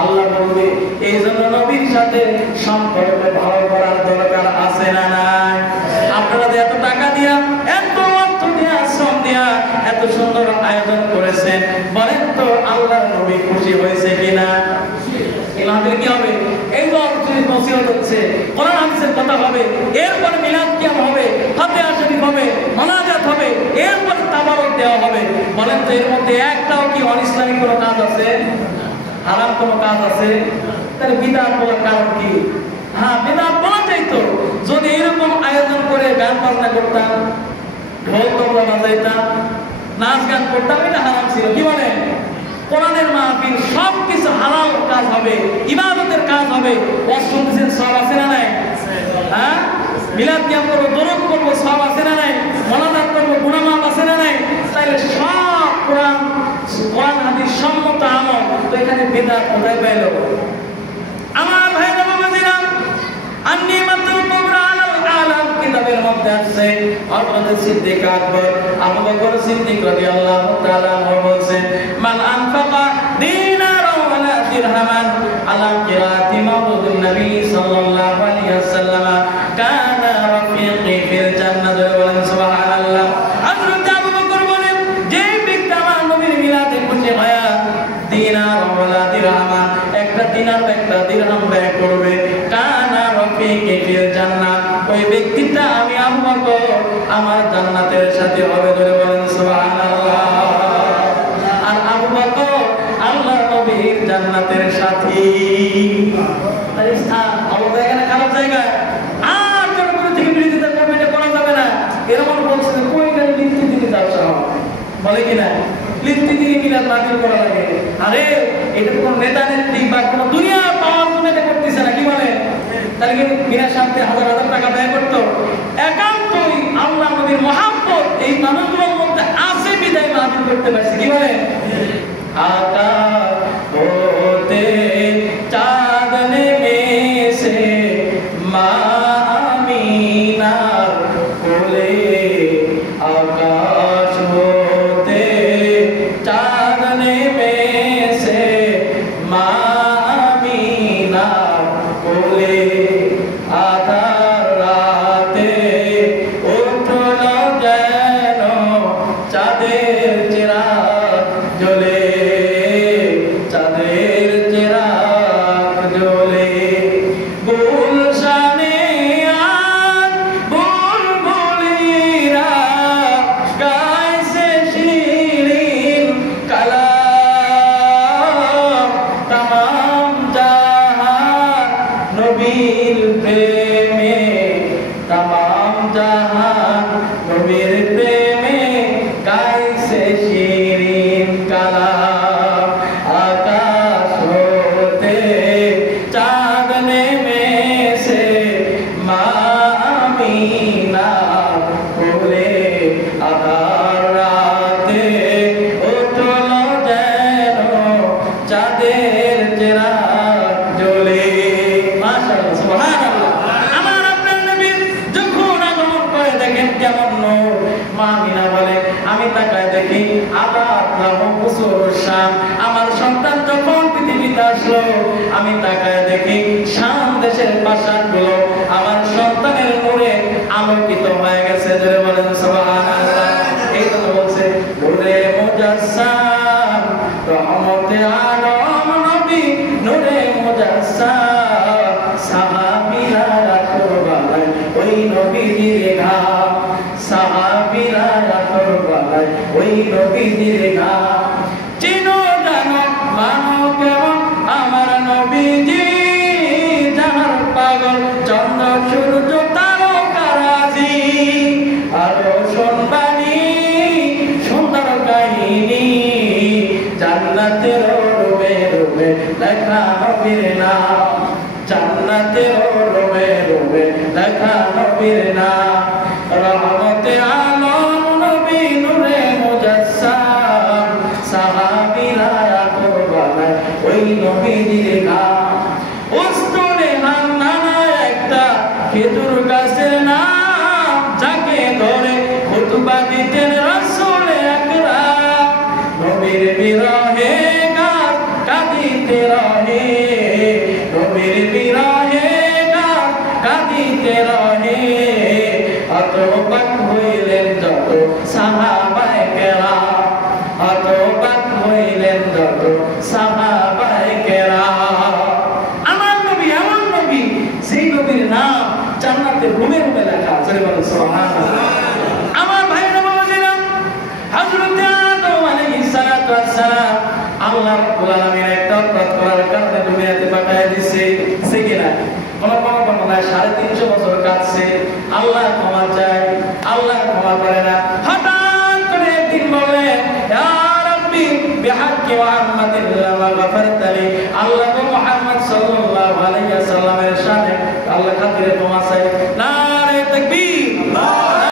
আল্লাহ বলবে। এই জন্য নবীর সাথে সম্পর্ক ভালো করার দরকার আছে না নাই? আপনারা এত টাকা দিয়া, এত অর্থ দিয়া, শ্রম দিয়া এত সুন্দর আয়োজন করেছেন, বলেন তো আল্লাহর নবী খুশি হয়েছে কিনা? ইমামদের কি হবে? এই তো নসিহত হচ্ছে, কোরআন হাদিসের কথা হবে, এরপর মিলাদ কিয়াম হবে, ফাতিহা শরীফ হবে, মোনাজাত হবে, এরপর তাবারক দেওয়া হবে। বলেন তো এর মধ্যে একটাও কি অনিসলামিক কোনো কাজ আছে? হারাম কোনো কাজ আছে? তাহলে বিদআত বলার কারণ কি? হ্যাঁ, বিদআত বলা যাইতো যদি এরকম আয়োজন করে গান বাজনা করতাম, ঢোল তবলা বাজাইতাম, নাচ গান করতাম, এটা হারাম ছিল। কি বলে? কোরআনের মাহফিল সবকিছু হালাল কাজ হবে, ইবাদতের কাজ হবে। ওয়াজ শুনতেছেন, সব আছে না নাই? হ্যাঁ, মিলাদ কিয়াম করবো, দরুদ করবো, সব আছে না নাই? মোনাজাত করবো, গুনাহ মাফ আছে না নাই? তাইলে সব কোরআন হাদিস সম্মত আমল, তো এখানে বিদআত কোথায় পেল? আমার ভাইরা বাবাজিরা, আন-নিমাতুল কুবরা আলাল আলাম কিতাবের মধ্যে আছে, হযরত সিদ্দিক আকবর আবু বকর সিদ্দিক রাদিয়াল্লাহু তাআলা বলেছেন, মান আনফাকা দিনারান ওয়ালা দিরহামান আলা কিরাতি মাওলুদুন নবী সাল্লাল্লাহু আলাইহি ওয়াসাল্লাম কানা রাফিকি ফিল জান্নাত। বলেন সুবহানাল্লাহ। হযরত আবু বকর বলেন, যে ব্যক্তি আমার নবীর মিলাদে খুশি হয়, দিনার ওয়ালা দিরহামান, একটা দিনার একটা দিরহাম ব্যয় করবে, কানা রাফিকি ফিল জান্নাত, ওই ব্যক্তিটা আমি আবু বকর আমার জান্নাতের সাথে হবে। ধরে বলেন সুবহানাল্লাহ। আর আবু বকর আল্লাহর নবীর জান্নাতের সাথী। তাই স্থান ভালো জায়গা না খারাপ জায়গা? আর কোনো কোনো থেকে বিরোধিতা করবে, এটা করা যাবে না। এরকম বলছে যে কই গেলে লিপ্তি দিতে যাচ্ছে, বলে কিনা লিপ্তি দিয়ে মিলাদ বাতিল করা লাগে। আরে এটা কোনো নেতা নেত্রী বা কোনো দুনিয়া পাওয়ার জন্য এটা করতেছে না। কি বলে? তাহলে কি বিনা স্বার্থে হাজার হাজার টাকা ব্যয় করতো? একান্তই আল্লাহ নবীর মহাব্বত এই মানুষগুলোর মধ্যে আছে বিদায় বাতিল করতে পারছে। কি বলে? আকাশ হতে চাঁদ নবীর প্রেমে तमाम जहान नबीर प्रेमे गाइसे शिरीन कलाम आकाश होते चाँद में से माँ अमीना बोले आधार राते उठलो जेनो चाँदेर चिराग ज्वले माशाअल्लाह सुबहानाल्लाह কেমন নূর মা আমিনা বলে আমি তাকায় দেখি আবাদ লাহু কুসুরুশ শাম আমার সন্তান যখন পৃথিবীতে আসলো আমি তাকায় দেখি শাম দেশের প্রাসাদগুলো আমার সন্তানের নূরে আলোকিত হয়ে গেছে জোরে বলেন সুবহানাল্লাহ এই তো বলছে নূরে মুজাসসাম রহমতে আলম নবী নূরে মুজাসসাম সাহাবীরা রাতবালায় ওই নবীর ঘাম সাহাবীরা রাতবালায় ওই নবীর ঘাম চিনো জানো মানো কেমন আমার নবীজি জানার পাগল চন্দ্র সূর্য তারকারাজি আরো শুনবানি সুন্দর কাহিনী জান্নাতের রূপে রূপে লেখা নবীর নাম জান্নাতের রূপে রূপে লেখা নবীর নাম রহমতে আলম নবী নূরে মুজাসসাম সাহাবীরা রাতবালায় ওই নবীর ঘাম উস্তুনে হান্নানা একটা খেজুর গাছের নাম যাকে ধরে খুতবা দিতেন রাসূল আকরাম নবীর বিরহে গান কাঁদিতে রহে নবীর বিরহে গান কাঁদিতে রহে হতবাক হইলেন যত সাহাবায়ে কেরাম হতবাক হইলেন যত সাহাবায়ে কেরাম আমার নবী এমন নবী সেই নবীর নাম জান্নাতের রুমে রুমে লেখা জোরে বলেন সুবহানাল্লাহ আমার ভাইরা বাবাজিরা হযরত আদম আলাইহিস সালাতু ওয়াস সালাম আল্লাহ রাব্বুল আলামিন একটা অপরাধ করার কারণে দুনিয়াতে পাঠায় দিয়েছে সে কিনা কোন বর্ণনায় 350 বছর কাটছে আল্লাহ ক্ষমা চায় আল্লাহ ক্ষমা করে না হঠাৎ করে একদিন বলে ইয়া রাব্বি বিহাক্কি মুহাম্মাদিল্লাহ ওয়া গফরতালি আল্লাহ মুহাম্মদ সাল্লাল্লাহু আলাইহি ওয়াসাল্লামের শানে আল্লাহ খাতিরে ক্ষমা চাই না